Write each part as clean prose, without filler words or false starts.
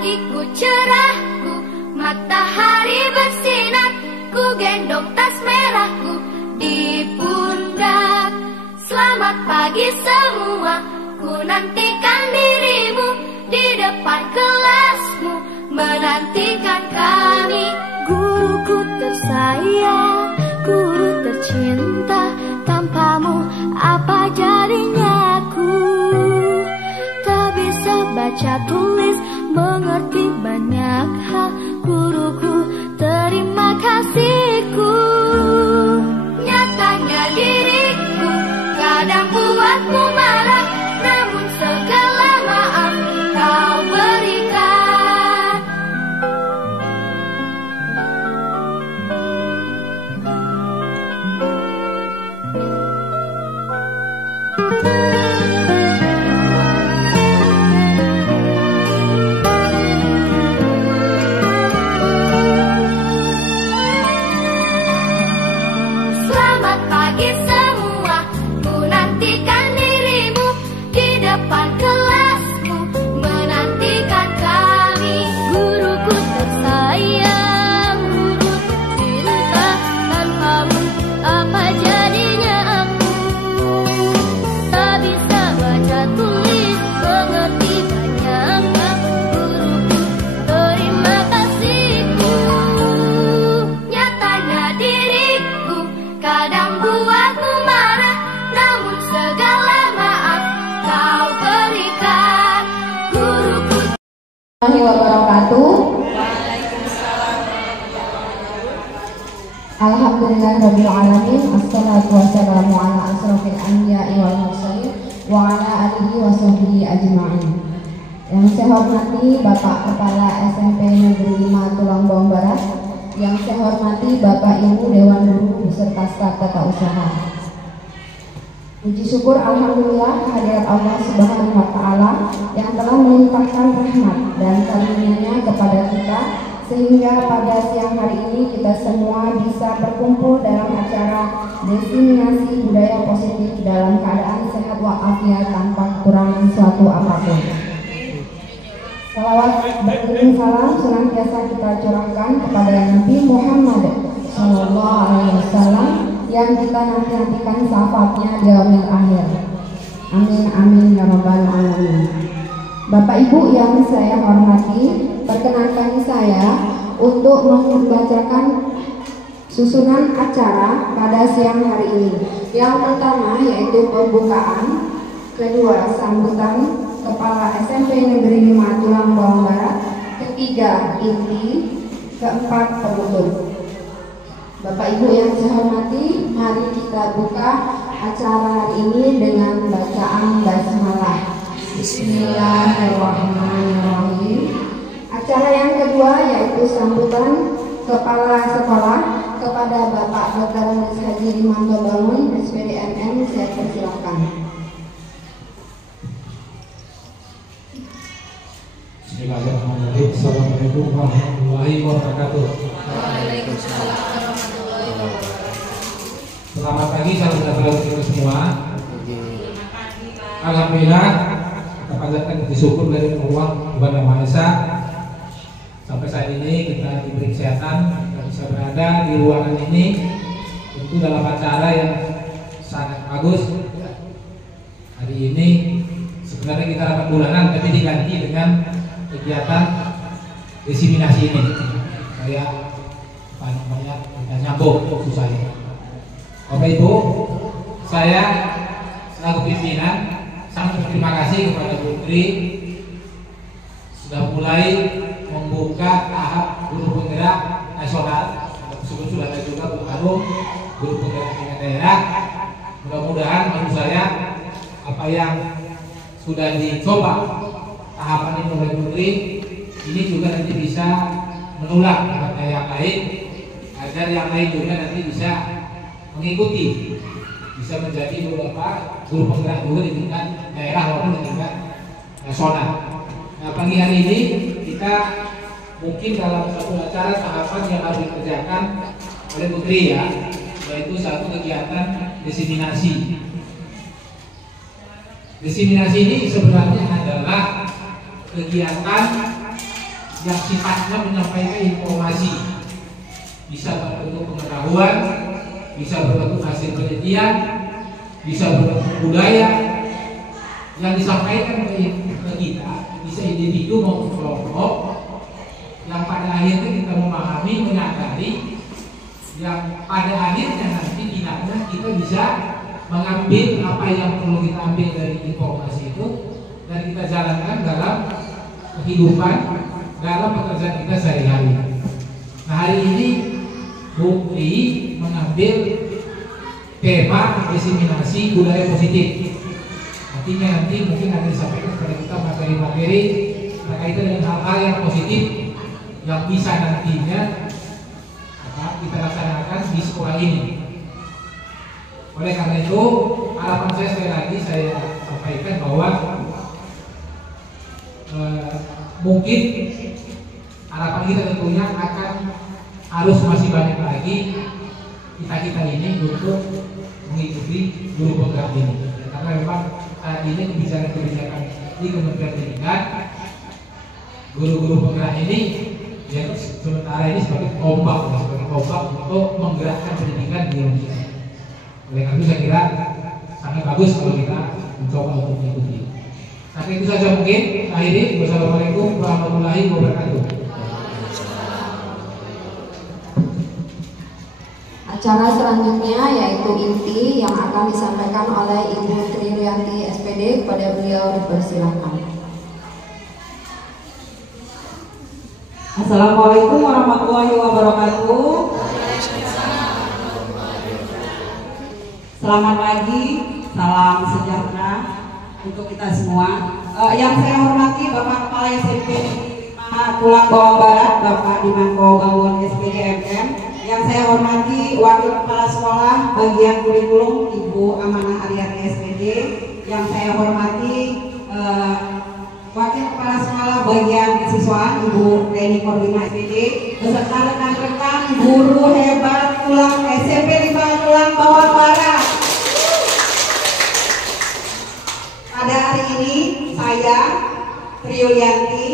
pagiku cerahku, matahari bersinar, ku gendong tas merahku di pundak. Selamat pagi semua, ku nantikan dirimu di depan kelasmu, menantikan kami. Guruku tersayang, guru tercinta, tanpamu apa jadinya aku? Tak bisa baca tulis, mengerti banyak hal, guruku terima kasihku. Nyatanya diriku kadang buatmu marah, namun segala maaf kau berikan. Selamat pagi semua, ku nantikan dirimu di depan kelasmu, menantikan kami. Guruku tersayang, guru tercinta, tanpamu apa jadinya aku? Tak bisa baca tulis, mengerti banyak hal, guruku terima kasihku. Nyatanya diriku kadang buatmu marah, namun segala maaf kau berikan. Guruku Warahmatullahi wabarakatuh. Alhamdulillahirabbil alamin, assalatu wassalamu ala asrofil anbiya'i wal mursalin wa ala alihi wa sahbihi ajma'in. Yang saya hormati Bapak Kepala SMP Negeri 5 Tulangbong Barat, yang saya hormati Bapak Ibu Dewan Guru beserta staf tata usaha. Puji syukur alhamdulillah kehadirat Allah Subhanahu wa taala yang telah melimpahkan rahmat dan karunia-Nya kepada kita, sehingga pada siang hari ini kita semua bisa berkumpul dalam acara diseminasi budaya positif dalam keadaan sehat walafiat tanpa kekurangan suatu apapun. Salawat beriring salam senantiasa kita curahkan kepada Nabi Muhammad SAW yang kita nanti-nantikan syafaatnya di yaumil akhir. Amin amin ya rabbal alamin. Bapak Ibu yang saya hormati, perkenankan saya untuk membacakan susunan acara pada siang hari ini. Yang pertama yaitu pembukaan, kedua sambutan Kepala SMP Negeri 5 Tulangbong Barat, ketiga inti, keempat penutup. Bapak Ibu yang saya hormati, mari kita buka acara hari ini dengan bacaan basmalah. Bismillahirrahmanirrahim. Acara yang kedua yaitu sambutan Kepala Sekolah kepada Bapak Dr. Andes Haji Rimanto Bangun, SPD MM, saya persilakan. Bismillahirrahmanirrahim. Assalamualaikum warahmatullahi wabarakatuh. Waalaikumsalam warahmatullahi wabarakatuh. Selamat pagi saudara-saudara kita semua. Alhamdulillah, kita panjatkan puji syukur dari Allah kepada Maha Esa. Sampai saat ini kita diberi kesehatan dan bisa berada di ruangan ini, tentu dalam acara yang sangat bagus. Hari ini sebenarnya kita rapat bulanan, tapi diganti dengan kegiatan diseminasi ini. Saya banyak nyambung susah ya. Bapak Ibu, saya selaku pimpinan sangat berterima kasih kepada Putri sudah mulai membuka tahap guru penggerak nasional. Sudah ada juga Bu Arum, guru penggerak tingkat daerah. Mudah-mudahan menurut saya apa yang sudah dicoba tahapan ini oleh Putri ini juga nanti bisa menular kepada yang lain, agar yang lain juga nanti bisa mengikuti, bisa menjadi beberapa guru penggerak juga di tingkat daerah maupun di tingkat nasional. Nah, pagi hari ini kita mungkin dalam satu acara tahapan yang harus dikerjakan oleh Putri ya, yaitu satu kegiatan diseminasi. Diseminasi ini sebenarnya adalah kegiatan yang sifatnya menyampaikan informasi, bisa berbentuk pengetahuan, bisa berbentuk hasil penelitian, bisa berbentuk budaya yang disampaikan ke kita, bisa individu maupun kelompok, yang pada akhirnya kita memahami, menyadari, yang pada akhirnya nanti tindakan kita bisa mengambil apa yang perlu kita ambil dari informasi itu dan kita jalankan dalam kehidupan, dalam pekerjaan kita sehari-hari. Nah, hari ini Bu Tri mengambil tema diseminasi budaya positif. Artinya nanti mungkin akan disampaikan kepada kita materi-materi berkaitan dengan hal-hal yang positif yang bisa nantinya kita laksanakan di sekolah ini. Oleh karena itu, harapan saya sekali lagi saya sampaikan bahwa mungkin harapan kita tentunya akan harus masih banyak lagi kita ini untuk mengikuti guru penggerak ini, karena memang saat ini kebijakan di Kementerian Pendidikan guru-guru penggerak ini ya sementara ini sebagai ombak untuk menggerakkan pendidikan di Indonesia. Oleh karena itu saya kira sangat bagus kalau kita mencoba untuk mengikuti. Sampai itu saja mungkin. Akhiri, wassalamualaikum warahmatullahi wabarakatuh. Acara selanjutnya yaitu inti yang akan disampaikan oleh Ibu Tri Rianti SPD. Kepada beliau dipersilakan. Assalamualaikum warahmatullahi wabarakatuh. Selamat pagi, salam sejahtera untuk kita semua. Yang saya hormati Bapak Kepala SMP Negeri 5 Tulang Bawang Barat, Bapak Dimanko Bawon SPDMM. Yang saya hormati Wakil Kepala Sekolah Bagian Kurikulum Ibu Amanah Ariati SPD. Yang saya hormati Wakil Kepala Sekolah Bagian Siswa Ibu Reni Korwina SPD beserta rekan-rekan guru hebat tulang SMP 5 Tulang Bawang Barat. Pada hari ini saya Tri Yulianti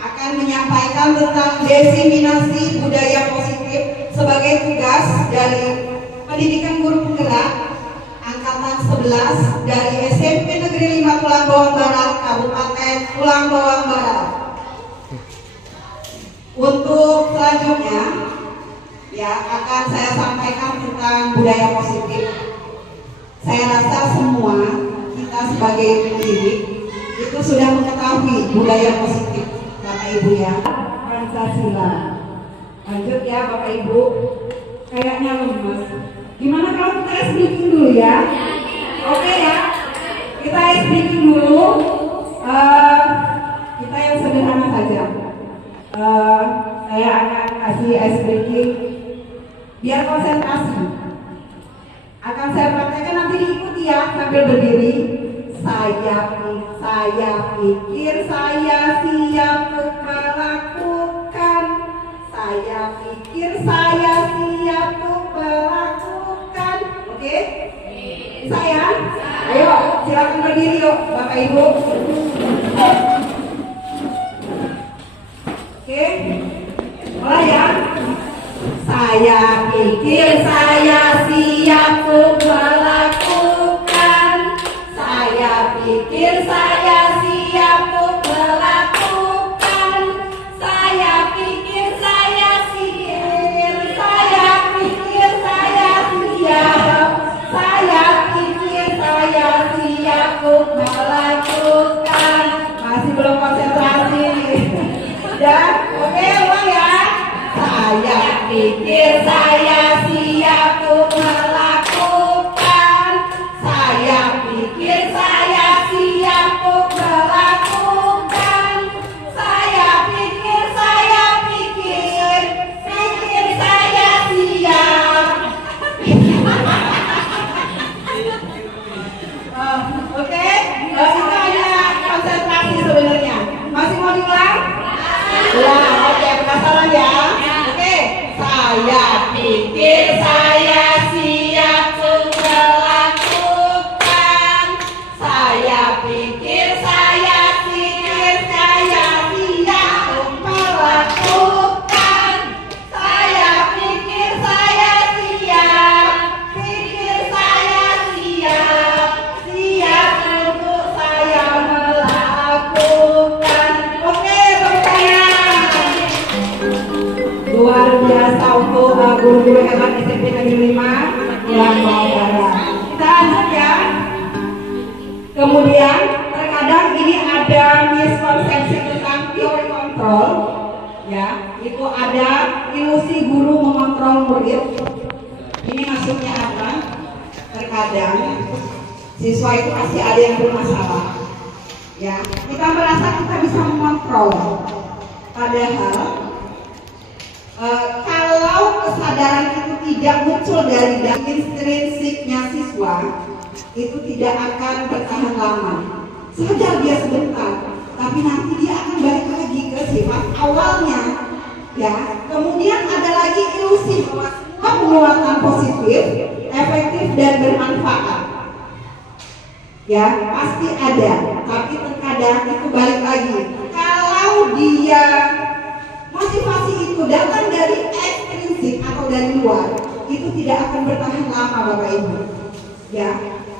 akan menyampaikan tentang diseminasi budaya positif sebagai tugas dari Pendidikan Guru Penggerak Angkatan 11 dari SMP Negeri 5 Tulang Bawang Barat, Kabupaten Tulang Bawang Barat. Untuk selanjutnya ya akan saya sampaikan tentang budaya positif. Saya rasa semua kita sebagai pendidik itu sudah mengetahui budaya positif, Bapak Ibu ya. Pancasila. Lanjut ya Bapak Ibu. Kayaknya lemes. Gimana kalau kita speaking dulu ya? Oke ya. Kita speaking dulu. Kita yang sederhana saja. Saya akan kasih speaking biar konsentrasi. Akan saya praktekkan, nanti diikuti ya sambil berdiri. Saya pikir saya siap untuk melakukan. Saya pikir saya siap untuk melakukan. Oke? Saya? Ayo silakan berdiri yuk Bapak Ibu. Oke? Mulai ya. Saya pikir saya siap untuk melakukan. Saya pikir saya siap untuk melakukan. Saya pikir saya siap. Saya pikir saya siap. Saya pikir saya siap untuk melakukan. Masih belum konsentrasi. Dan oke, ulang ya. Saya pikir saya siap untuk melakukan. Saya pikir saya siap untuk melakukan. Saya pikir saya pikir saya siap. Oke, itu hanya konsentrasi sebenarnya. Masih mau diulang? Ya, oke, penasaran ya? Oke, saya pikir saya siap untuk melakukan. Saya pikir saya siap untuk melakukan. guru-guru hebat SMP Negeri 5 yang Jawa Barat. Kita lanjut ya. Kemudian terkadang ini ada miskonsepsi tentang teori kontrol, ya. Itu ada ilusi guru mengontrol murid. Ini maksudnya apa? Terkadang siswa itu pasti ada yang bermasalah, ya. Kita merasa kita bisa mengontrol, padahal kalau kesadaran itu tidak muncul dari intrinsiknya siswa, itu tidak akan bertahan lama. Sadar dia sebentar, tapi nanti dia akan balik lagi ke sifat awalnya, ya. Kemudian ada lagi ilusi bahwa semua penguatan positif, efektif dan bermanfaat, ya pasti ada. Tapi terkadang itu balik lagi, kalau dia motivasi itu datang dari ekstrinsik atau dari luar, itu tidak akan bertahan lama Bapak Ibu, ya.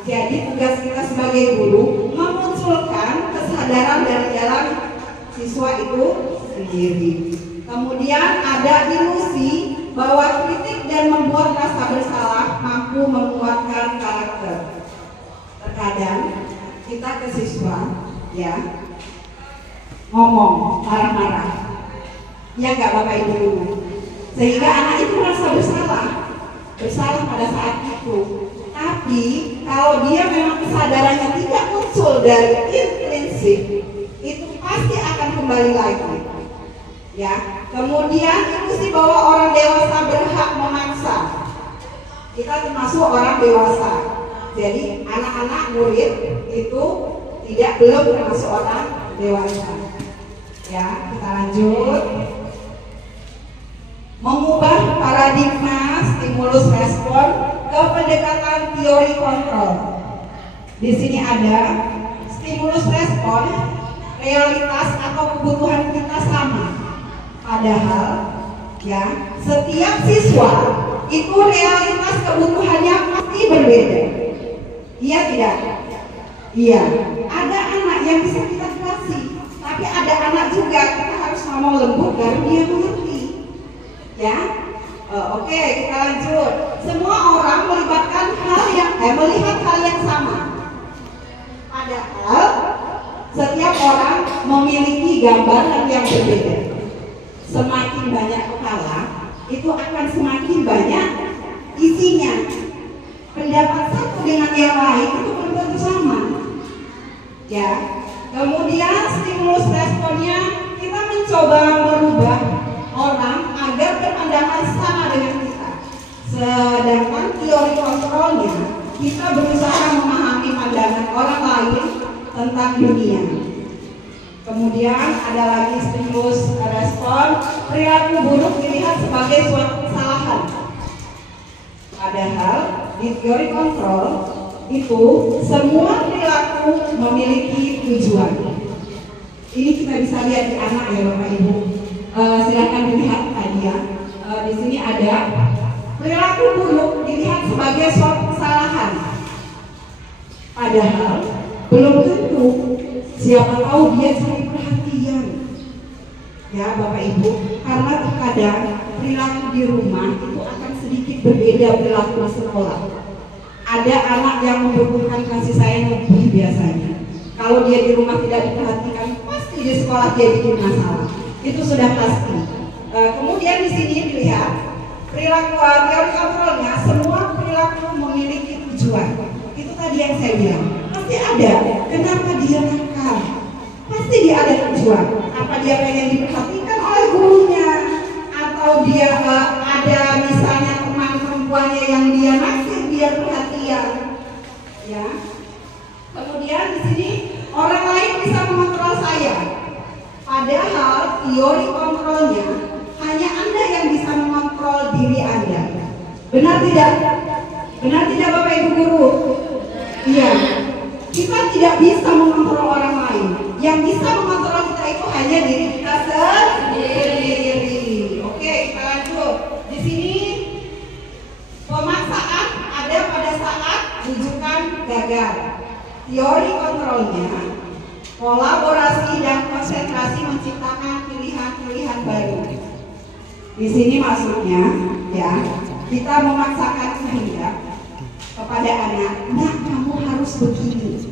Jadi tugas kita sebagai guru memunculkan kesadaran dari dalam siswa itu sendiri. Kemudian ada ilusi bahwa kritik dan membuat rasa bersalah mampu menguatkan karakter. Terkadang kita ke siswa, ya, ngomong marah-marah, ya nggak Bapak Ibu, sehingga anak itu merasa bersalah pada saat itu. Tapi kalau dia memang kesadarannya tidak muncul dari intrinsik, itu pasti akan kembali lagi, ya. Kemudian ilusi bahwa orang dewasa berhak memaksa. Kita termasuk orang dewasa, jadi anak-anak murid itu belum termasuk orang dewasa, ya. Kita lanjut. Mengubah paradigma stimulus respon ke pendekatan teori kontrol. Di sini ada stimulus respon, realitas atau kebutuhan kita sama. Padahal, ya, setiap siswa itu realitas kebutuhannya pasti berbeda. Iya tidak? Iya. Ada anak yang bisa kita kasih, tapi ada anak juga kita harus ngomong lembut baru dia mengerti. Ya, oke, kita lanjut. Semua orang melihat hal yang sama. Padahal setiap orang memiliki gambaran yang berbeda. Semakin banyak kepala, itu akan semakin banyak isinya. Pendapat satu dengan yang lain itu belum tentu sama. Ya, kemudian stimulus responnya kita mencoba merubah orang agar berpandangan sama dengan kita. Sedangkan teori kontrolnya kita berusaha memahami pandangan orang lain tentang dunia. Kemudian ada lagi stimulus respon, perilaku buruk dilihat sebagai suatu kesalahan. Padahal di teori kontrol itu semua perilaku memiliki tujuan. Ini kita bisa lihat di anak ya Bapak Ibu. Silakan dilihat tadi ya. Di sini ada perilaku buruk dilihat sebagai suatu kesalahan. Padahal belum tentu. Siapa tahu dia cari perhatian. Ya Bapak Ibu, karena terkadang perilaku di rumah itu akan sedikit berbeda perilaku di sekolah. Ada anak yang membutuhkan kasih sayang lebih biasanya. Kalau dia di rumah tidak diperhatikan, pasti di sekolah dia bikin masalah. Itu sudah pasti. Kemudian di sini dilihat perilaku teori kontrolnya, semua perilaku memiliki tujuan. Itu tadi yang saya bilang. Pasti ada. Kenapa dia nakal? Pasti dia ada tujuan. Apa dia pengen diperhatikan oleh gurunya? Atau dia ada misalnya teman perempuannya yang dia naksir biar perhatian? Ya. Kemudian di sini orang lain bisa mengontrol saya. Padahal teori kontrolnya hanya Anda yang bisa mengontrol diri Anda. Benar tidak? Benar tidak Bapak Ibu guru? Iya. Kita tidak bisa mengontrol orang lain. Yang bisa mengontrol kita itu hanya diri kita sendiri. Oke, kita lanjut. Di sini pemaksaan ada pada saat rujukan gagal. Teori kontrolnya kolaborasi dan konsentrasi menciptakan pilihan-pilihan baru. Di sini maksudnya ya, kita memaksakan kehendak kepada anak, nak kamu harus begini,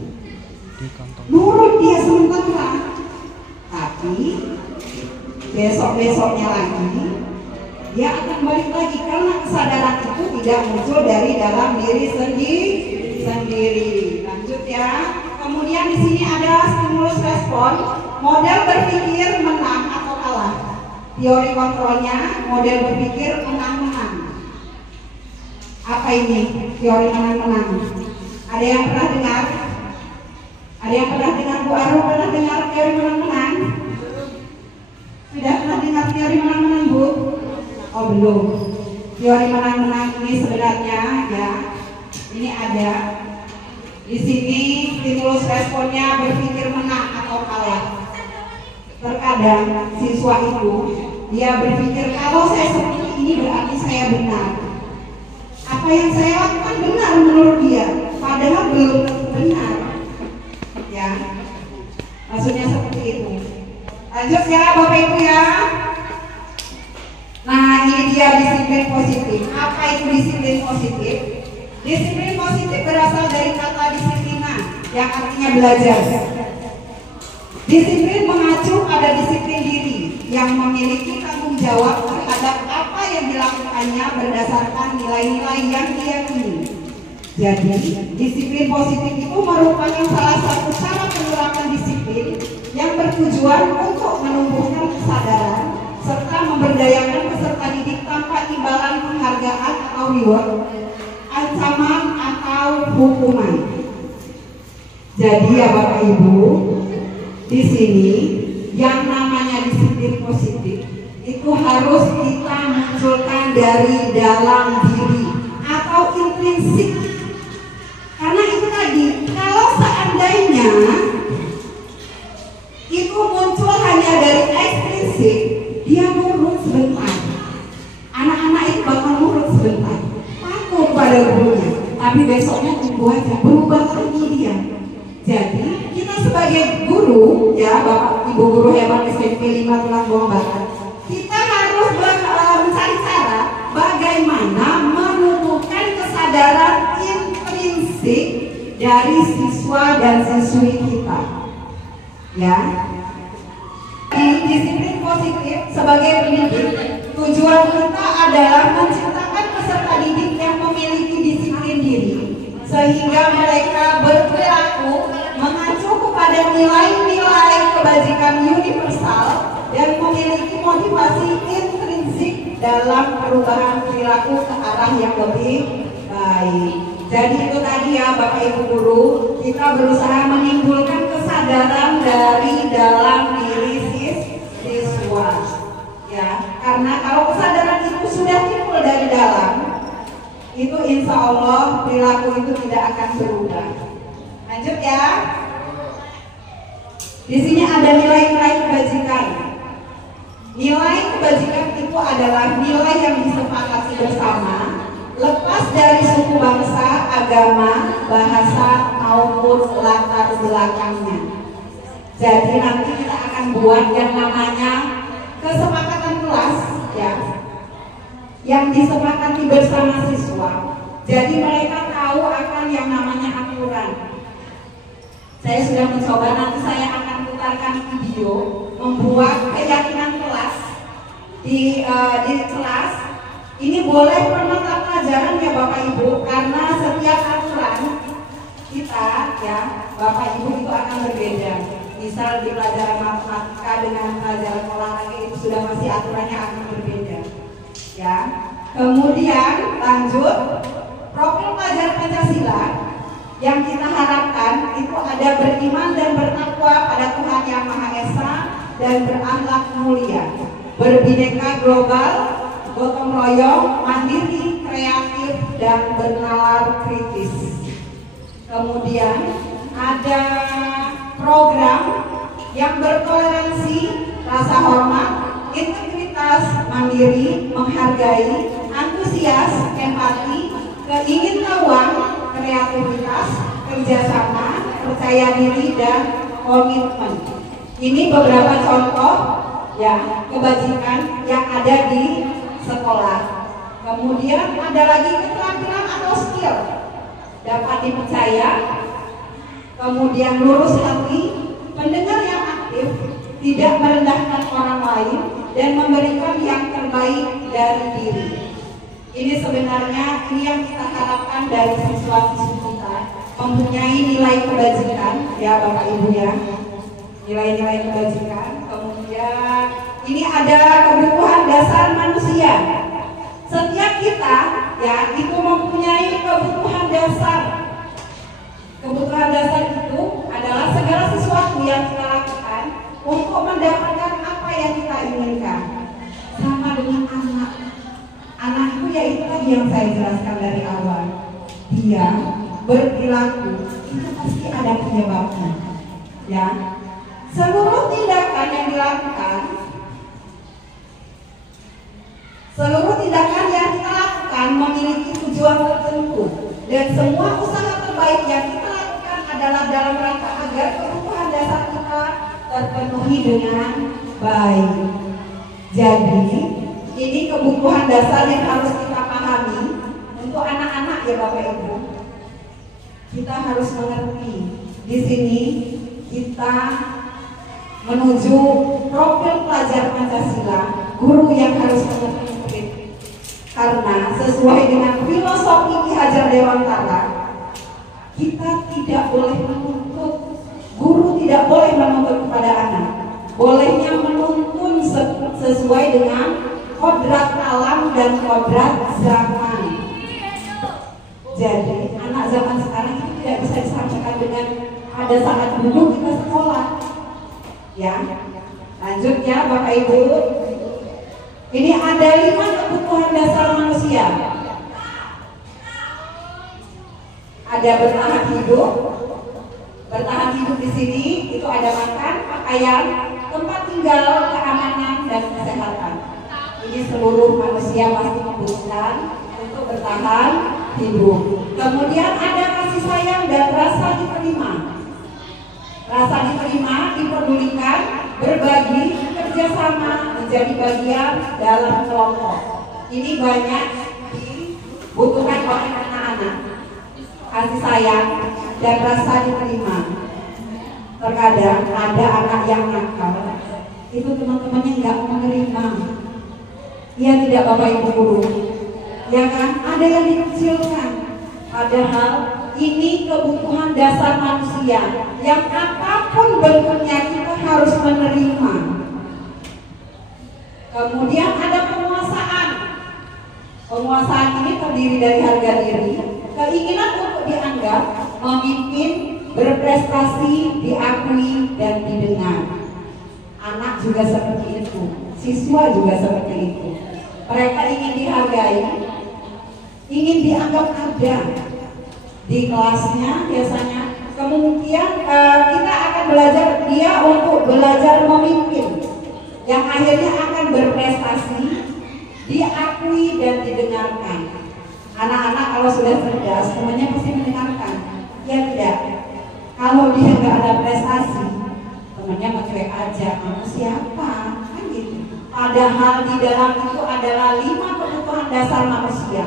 nurut dia sementara, tapi besok-besoknya lagi dia akan balik lagi karena kesadaran itu tidak muncul dari dalam diri sendiri. Lanjut ya. Kemudian di sini ada stimulus respon, model berpikir menang atau kalah. Teori kontrolnya model berpikir menang-menang. Apa ini teori menang-menang? Ada yang pernah dengar? Ada yang pernah dengar? Bu Aru pernah dengar teori menang-menang? Sudah pernah dengar teori menang-menang, Bu? Oh belum. Teori menang-menang ini sebenarnya ya, ini ada di sini stimulus responnya berpikir menang atau kalah. Terkadang siswa itu dia berpikir kalau saya seperti ini berarti saya benar. Apa yang saya lakukan benar menurut dia, padahal belum tentu benar. Ya, maksudnya seperti itu. Lanjut ya Bapak Ibu ya. Nah ini dia disiplin positif. Apa itu disiplin positif? Disiplin positif berasal dari kata disiplina yang artinya belajar. Disiplin mengacu pada disiplin diri yang memiliki tanggung jawab terhadap apa yang dilakukannya berdasarkan nilai-nilai yang diyakini. Jadi, disiplin positif itu merupakan salah satu cara penerapan disiplin yang bertujuan untuk menumbuhkan kesadaran serta memberdayakan peserta didik tanpa imbalan penghargaan atau reward, ancaman atau hukuman. Jadi ya Bapak Ibu, di sini yang namanya disiplin positif itu harus kita munculkan dari dalam diri atau intrinsik. Karena itu tadi, kalau seandainya itu muncul hanya dari ekstrinsik, dia nurut sebentar. Anak-anak itu bakal nurut sebentar, patuh pada gurunya, tapi besoknya tunggu aja, berubah lagi dia. Jadi kita sebagai guru, ya Bapak Ibu guru hebat SMP 5 Tulang Bawang Barat, kita harus mencari cara bagaimana menumbuhkan kesadaran intrinsik dari siswa dan siswi kita. Ya, di disiplin positif sebagai pendidik, tujuan kita adalah menciptakan peserta didik yang memiliki disiplin diri, sehingga mereka berperilaku mengacu kepada nilai-nilai kebajikan universal dan memiliki motivasi intrinsik dalam perubahan perilaku ke arah yang lebih baik. Jadi itu tadi ya Bapak Ibu guru, kita berusaha menimbulkan kesadaran dari dalam diri siswa. Ya, karena kalau kesadaran itu sudah timbul dari dalam, itu insya Allah perilaku itu tidak akan berubah. Lanjut ya. Di sini ada nilai-nilai kebajikan. Nilai kebajikan itu adalah nilai yang disepakati bersama, lepas dari suku bangsa, agama, bahasa maupun latar belakangnya. Jadi nanti kita akan buat yang namanya kesepakatan kelas, ya, yang disepakati bersama siswa. Jadi mereka tahu akan yang namanya aturan. Saya sudah mencoba, nanti saya akan putarkan video membuat keyakinan kelas di kelas. Ini boleh per mata pelajaran ya Bapak Ibu, karena setiap aturan kita ya Bapak Ibu itu akan berbeda. Misal di pelajaran matematika dengan pelajaran olahraga itu sudah pasti aturannya akan berbeda. Ya. Kemudian lanjut, profil pelajar Pancasila yang kita harapkan itu ada beriman dan bertakwa pada Tuhan Yang Maha Esa dan berakhlak mulia, berbineka global, gotong royong, mandiri, kreatif, dan bernalar kritis. Kemudian ada program yang bertoleransi, rasa hormat, integritas, mandiri, menghargai, antusias, empati, keingintahuan, kreativitas, kerjasama, percaya diri, dan komitmen. Ini beberapa contoh ya kebajikan yang ada di sekolah. Kemudian ada lagi keterampilan atau skill, dapat dipercaya, kemudian lurus hati, mendengar yang aktif, tidak merendahkan orang lain, dan memberikan yang terbaik dari diri. Ini sebenarnya ini yang kita harapkan dari siswa-siswi kita, mempunyai nilai kebajikan, ya Bapak Ibu ya, nilai-nilai kebajikan. Kemudian ini ada kebutuhan dasar manusia. Setiap kita ya itu mempunyai kebutuhan dasar. Kebutuhan dasar itu adalah segala sesuatu yang kita lakukan untuk mendapatkan apa yang kita inginkan. Sama dengan anak. Anak itu ya itu tadi yang saya jelaskan dari awal. Dia berperilaku itu pasti ada penyebabnya. Ya. Seluruh tindakan yang dilakukan, seluruh tindakan yang kita lakukan memiliki tujuan tertentu, dan semua usaha terbaik yang kita lakukan adalah dalam rangka agar kebutuhan dasar kita terpenuhi dengan baik. Jadi ini kebutuhan dasar yang harus kita pahami untuk anak-anak ya Bapak Ibu. Kita harus mengerti di sini kita menuju profil pelajar Pancasila, guru yang harus mengerti murid. Karena sesuai dengan filosofi Ki Hajar Dewantara, kita tidak boleh menuntut, guru tidak boleh menuntut kepada anak. Bolehnya menuntun sesuai dengan kodrat alam dan kodrat zaman. Jadi anak zaman sekarang itu tidak bisa disampaikan dengan pada saat dulu kita sekolah. Ya, lanjut ya Bapak Ibu. Ini ada 5 kebutuhan dasar manusia. Ada bertahan hidup. Bertahan hidup di sini itu ada makan, pakaian, tempat tinggal, keamanan, dan kesehatan. Ini seluruh manusia pasti membutuhkan untuk bertahan hidup. Kemudian ada kasih sayang dan rasa diterima. Rasa diterima, diperdulikan, berbagi, kerjasama, menjadi bagian dalam kelompok. Ini banyak dibutuhkan oleh anak-anak. Kasih sayang dan rasa diterima. Terkadang ada anak yang nakal, itu teman-temannya nggak menerima. Iya tidak Bapak Ibu guru? Ya kan? Ada yang dikecilkan. Padahal ini kebutuhan dasar manusia yang apapun bentuknya kita harus menerima. Kemudian ada penguasaan. Penguasaan ini terdiri dari harga diri, keinginan untuk dianggap, memimpin, berprestasi, diakui, dan didengar. Anak juga seperti itu, siswa juga seperti itu. Mereka ingin dihargai, ingin dianggap ada di kelasnya. Biasanya kemungkinan kita akan belajar dia untuk belajar memimpin, yang akhirnya akan berprestasi, diakui dan didengarkan. Anak-anak kalau sudah cerdas, temannya pasti mendengarkan. Ya tidak? Kalau dia nggak ada prestasi, temannya mau cuek aja, kamu siapa? Kan gitu. Padahal di dalam itu adalah 5 kebutuhan dasar manusia.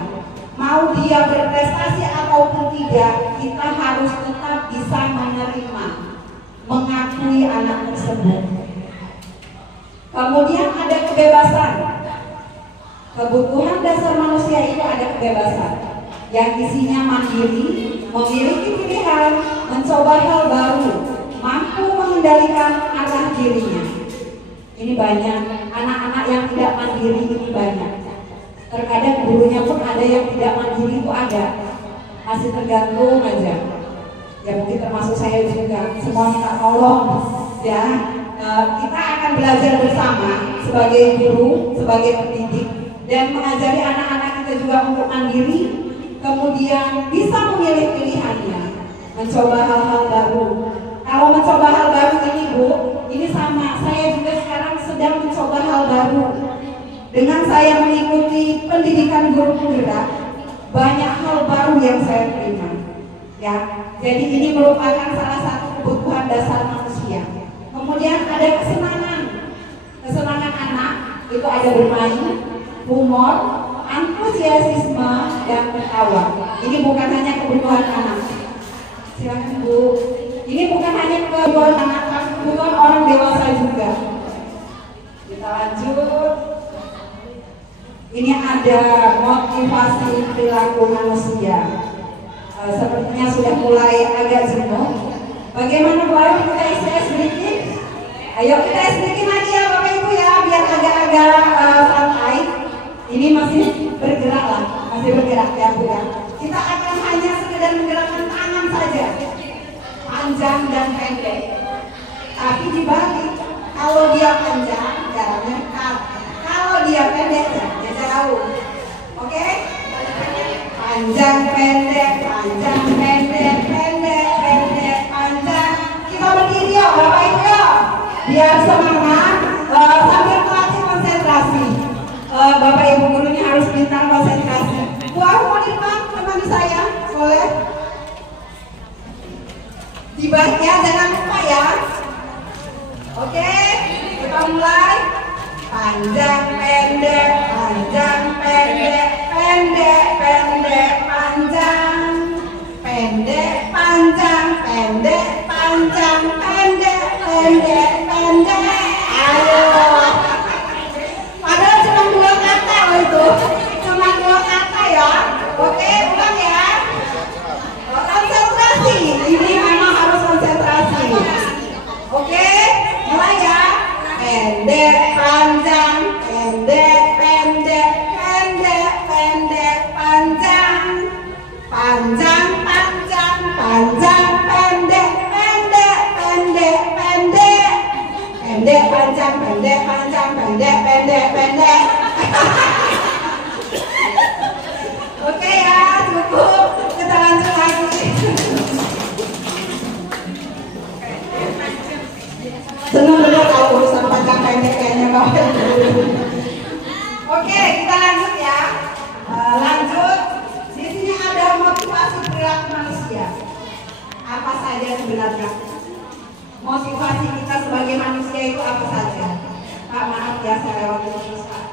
Mau dia berprestasi ataupun tidak, kita harus tetap bisa menerima, mengakui anak tersebut. Kemudian ada kebebasan. Kebutuhan dasar manusia itu ada kebebasan, yang isinya mandiri, memiliki pilihan, mencoba hal baru, mampu mengendalikan arah dirinya. Ini banyak anak-anak yang tidak mandiri, ini banyak. Terkadang gurunya pun ada yang tidak mandiri, itu ada. Masih tergantung aja. Ya mungkin termasuk saya juga. Semua minta tolong. Ya, kita akan belajar bersama sebagai guru, sebagai pendidik, dan mengajari anak-anak kita juga untuk mandiri. Kemudian bisa memilih pilihannya, mencoba hal-hal baru. Kalau mencoba hal baru ini Bu, ini sama. Saya juga sekarang sedang mencoba hal baru. Dengan saya mengikuti pendidikan guru penggerak, banyak hal baru yang saya terima. Ya, jadi ini merupakan salah satu kebutuhan dasar manusia. Kemudian ada kesenangan. Kesenangan anak itu ada bermain, humor, antusiasme dan ketawa. Ini bukan hanya kebutuhan anak. Silakan Bu. Ini bukan hanya kebutuhan anak, tapi kebutuhan orang dewasa juga. Kita lanjut. Ini ada motivasi perilaku manusia. Sepertinya sudah mulai agak jenuh. Bagaimana baru kita istirahat sedikit? Ayo kita sedikit lagi ya Bapak Ibu ya, biar agak-agak santai. Ini masih bergerak lah, masih bergerak ya Bu ya. Kita akan hanya sekedar menggerakkan tangan saja, panjang dan pendek. Tapi dibalik, kalau dia panjang jaraknya dekat, kalau dia pendek jaraknya jauh. Oke? Panjang pendek, panjang pendek, pendek pendek panjang. Kita berdiri yuk Bapak Ibu yuk, biar semangat sambil melatih konsentrasi. Bapak Ibu gurunya harus pintar konsentrasi. Bu, aku mau di depan temani saya, boleh? Di baliknya jangan lupa ya. Oke, kita mulai. Panjang pendek, panjang pendek, pendek pendek panjang, pendek panjang, pendek panjang, pendek pendek pendek. Ayo. Padahal cuma 2 kata loh itu, cuma 2 kata ya. Oke, ulang ya. Konsentrasi, ini memang harus konsentrasi. Oke, mulai ya. Pendek panjang, pendek pendek, pendek pendek panjang, panjang panjang, panjang pendek, pendek pendek pendek, pendek panjang, pendek panjang, pendek pendek pendek. Oke ya, cukup. Kita lanjut lagi. Senang benar kalau urusan panjang pendek kayaknya Bapak. Oke, kita lanjut ya. Lanjut. Di sini ada motivasi perilaku manusia. Apa saja sebenarnya? Motivasi kita sebagai manusia itu apa saja? Pak, maaf ya saya lewat terus Pak.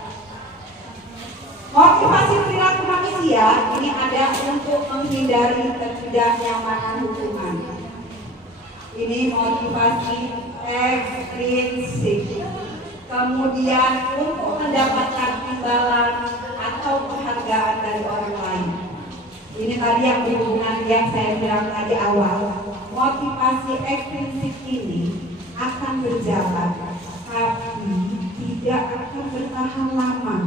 Motivasi perilaku manusia ini ada untuk menghindari ketidaknyamanan hubungan. Ini motivasi ekstrinsik. Kemudian untuk mendapatkan imbalan atau penghargaan dari orang lain. Ini tadi yang berhubungan yang saya bilang tadi awal. Motivasi ekstrinsik ini akan berjalan, tapi tidak akan bertahan lama.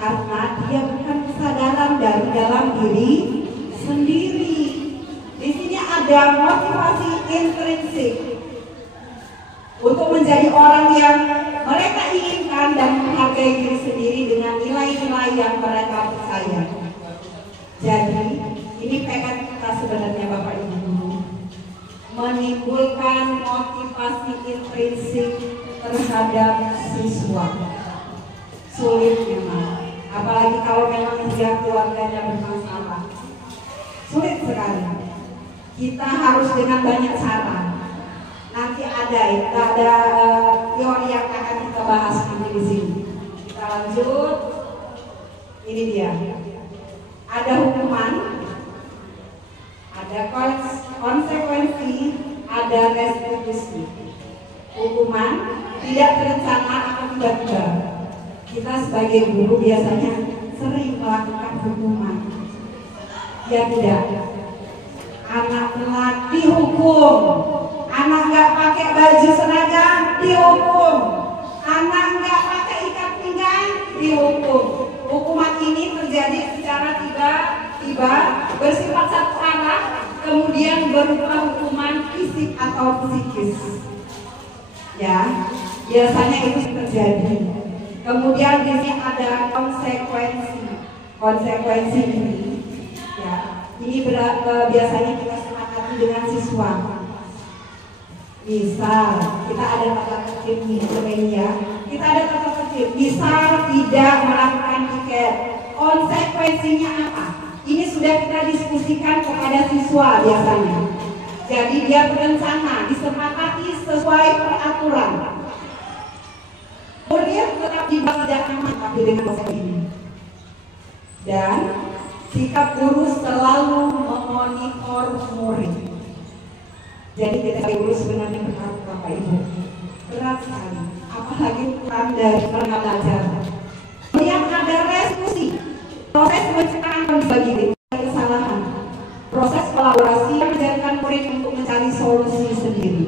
Karena dia bukan kesadaran dari dalam diri sendiri. Di sini ada motivasi intrinsik untuk menjadi orang yang mereka inginkan dan menghargai diri sendiri dengan nilai-nilai yang mereka percaya. Jadi ini PR kita sebenarnya Bapak Ibu guru, menimbulkan motivasi intrinsik terhadap siswa. Sulit memang, apalagi kalau memang dia keluarganya bermasalah. Sulit sekali. Kita harus dengan banyak cara. Nanti ada teori yang akan kita bahas nanti di sini. Kita lanjut. Ini dia. Ada hukuman, ada konsekuensi, ada restitusi. Hukuman tidak terencana atau tiba-tiba. Kita sebagai guru biasanya sering melakukan hukuman. Ya tidak. Anak telat dihukum, anak nggak pakai baju seragam dihukum, anak nggak pakai ikat pinggang dihukum. Hukuman ini terjadi secara tiba-tiba, bersifat satu arah, kemudian berupa hukuman fisik atau psikis. Ya, biasanya itu terjadi. Kemudian di sini ada konsekuensi. Konsekuensi ini, ya. Ini biasanya kita sepakati dengan siswa. Misal, kita ada kata tertib nih, ya. Kita ada kata tertib. Misal tidak melakukan tiket. Konsekuensinya apa? Ini sudah kita diskusikan kepada siswa biasanya. Jadi dia berencana, disepakati sesuai peraturan. Kemudian tetap tidak nyaman tapi dengan konsep ini. Dan sikap guru selalu memonitor murid. Jadi kita guru sebenarnya berat Bapak Ibu, berat sekali. Apalagi ukuran dari mereka belajar. Yang ada resolusi, proses pencerahan bagi kesalahan, proses kolaborasi yang menjadikan murid untuk mencari solusi sendiri.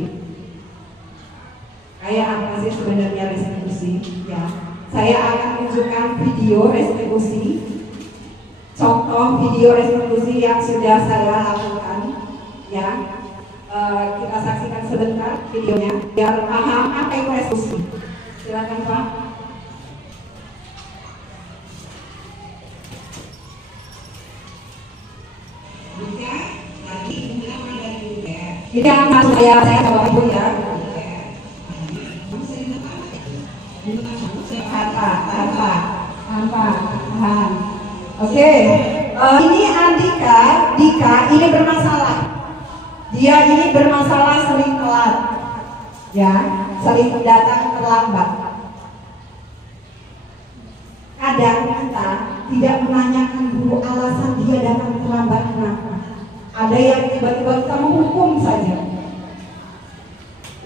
Kayak apa sih sebenarnya restitusi? Ya, saya akan tunjukkan video restitusi, contoh video restitusi yang sudah saya lakukan. Ya, kita saksikan sebentar videonya biar paham apa itu restitusi. Silakan Pak. Ini yang saya bawa Ibu ya. Tanpa. Oke. Ini Dika ini bermasalah. Dia ini bermasalah sering telat. Ya, sering datang terlambat. Kadang kita tidak menanyakan dulu alasan dia datang terlambat kenapa. Ada yang tiba-tiba kita menghukum saja.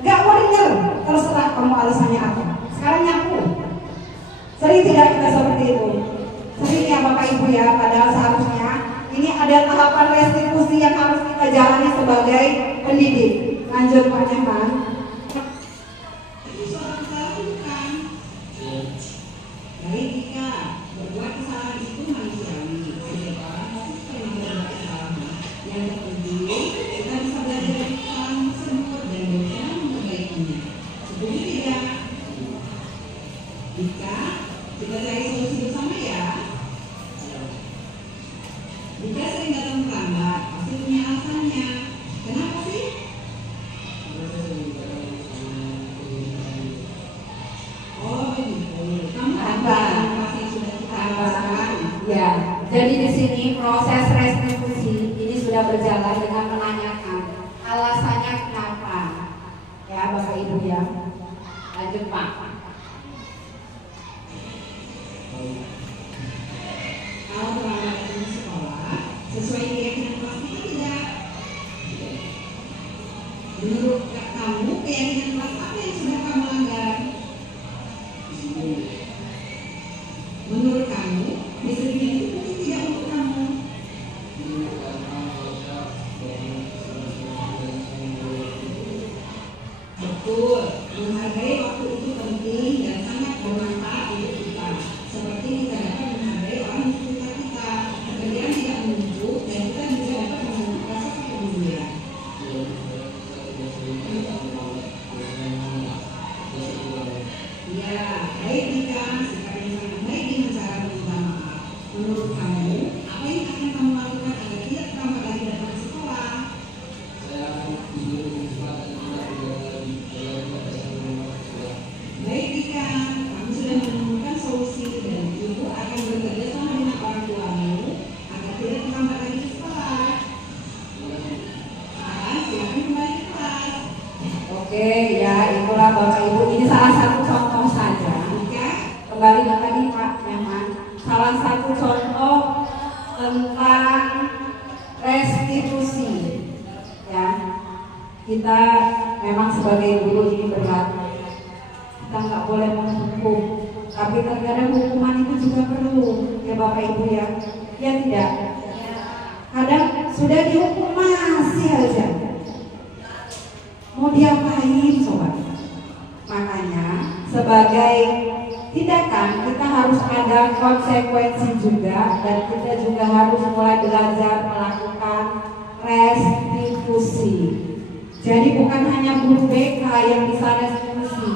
Gak mau dengar, terserah kamu alasannya apa. Sekarang nyapu. Sering tidak kita seperti itu. Sering ya Bapak Ibu ya, padahal seharusnya ini ada tahapan restitusi yang harus kita jalani sebagai pendidik. Lanjut Pak Nyaman. Baik jika berbuat kesalahan itu manusiawi, yang terpenting kita bisa belajar dari kesalahan tersebut dan berusaha memperbaikinya. Setuju tidak? Jika kita cari solusi bersama ya. Jika sering datang terlambat, pasti punya alasannya. Kenapa sih? Oh begitu. Kamu apa yang sudah kita lakukan? Ya, jadi di sini proses restitusi ini sudah berjalan dengan menanyakan alasannya kenapa. Ya Bapak Ibu ya. Lanjut Pak. Kalau terlambat datang ke sekolah, sesuai keyakinan kelasnya tidak. Menurut kamu, keyakinan kelas apa yang sudah kamu langgar? Menurut kamu, disiplin itu mungkin tidak untuk kamu. Betul, menghargai waktu itu penting dan sangat bermanfaat untuk kita. Seperti kita dapat menghargai orang di sekitar kita. Pekerjaan tidak menuntut dan kita juga dapat membentuk rasa kepedulian. Ya, baik Dika, sikap yang sangat baik dengan cara meminta maaf. Menurut kamu, apa yang akan kamu lakukan agar tidak terlambat lagi datang ke sekolah? Baik Dika, kamu sudah menemukan solusi dan ibu akan bekerja sama dengan orang tuamu agar tidak terlambat lagi ke sekolah. Sekarang silakan kembali ke kelas. Oke ya, itulah Bapak Ibu. Ini salah satu contoh saja. Kembali ke tadi Pak Nyaman. Salah satu contoh tentang restitusi. Ya, kita memang sebagai guru ini berat. Kita nggak boleh menghukum, tapi terkadang hukuman itu juga perlu, ya Bapak Ibu ya. Ya tidak. Kadang sudah dihukum masih aja. Mau diapain coba? Makanya sebagai tindakan kita harus ada konsekuensi juga, dan kita juga harus mulai belajar melakukan restitusi. Jadi bukan hanya guru BK yang bisa restitusi,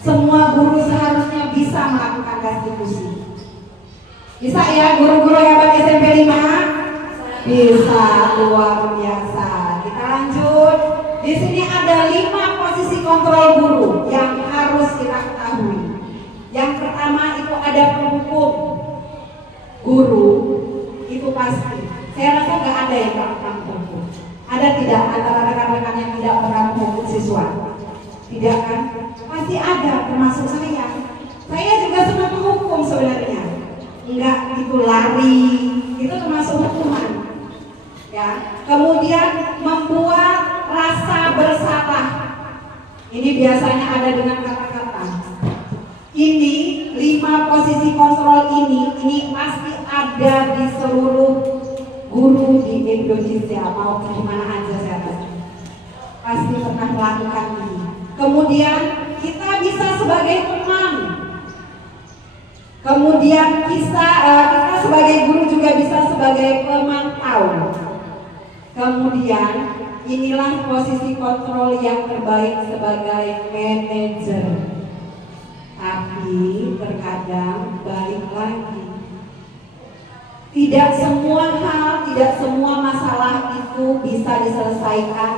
semua guru seharusnya bisa melakukan restitusi. Bisa ya guru-guru hebat SMP 5? Bisa, luar biasa. Kita lanjut. Di sini ada 5 posisi kontrol guru yang harus kita ketahui. Yang pertama itu ada penghukum. Guru itu pasti. Saya rasa nggak ada yang tak pernah menghukum. Ada tidak antara rekan-rekan yang tidak pernah menghukum siswa? Tidak kan? Pasti ada, termasuk saya. Saya juga sempat menghukum sebenarnya. Enggak ditular, lari, itu termasuk hukuman. Ya. Kemudian membuat rasa bersalah. Ini biasanya ada dengan kata-kata. Ini 5 posisi kontrol ini pasti ada di seluruh guru di Indonesia maupun di mana aja saya tahu. Pasti pernah melakukan ini. Kemudian kita bisa sebagai teman. Kemudian kita sebagai guru juga bisa sebagai pemantau. Kemudian inilah posisi kontrol yang terbaik sebagai manajer. Tapi terkadang balik lagi, tidak semua hal, tidak semua masalah itu bisa diselesaikan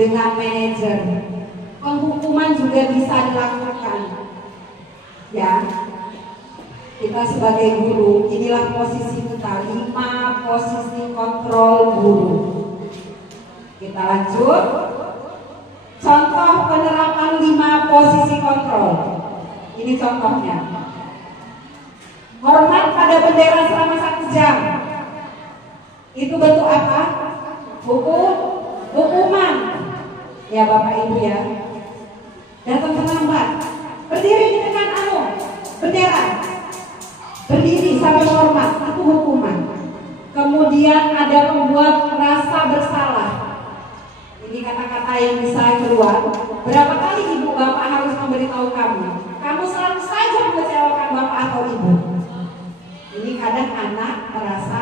dengan manajer. Penghukuman juga bisa dilakukan. Ya, kita sebagai guru, inilah posisi kita, 5 posisi kontrol guru. Kita lanjut. Contoh penerapan 5 posisi kontrol. Ini contohnya. Hormat pada bendera selama 1 jam. Itu bentuk apa? Hukuman. Ya Bapak Ibu ya. Datang terlambat. Berdiri di depan bendera. Berdiri sampai hormat. Itu hukuman. Kemudian ada membuat rasa bersalah. Ini kata-kata yang bisa keluar. Berapa kali ibu bapak harus memberitahu kamu? Kamu selalu saja mengecewakan bapak atau ibu. Ini kadang anak merasa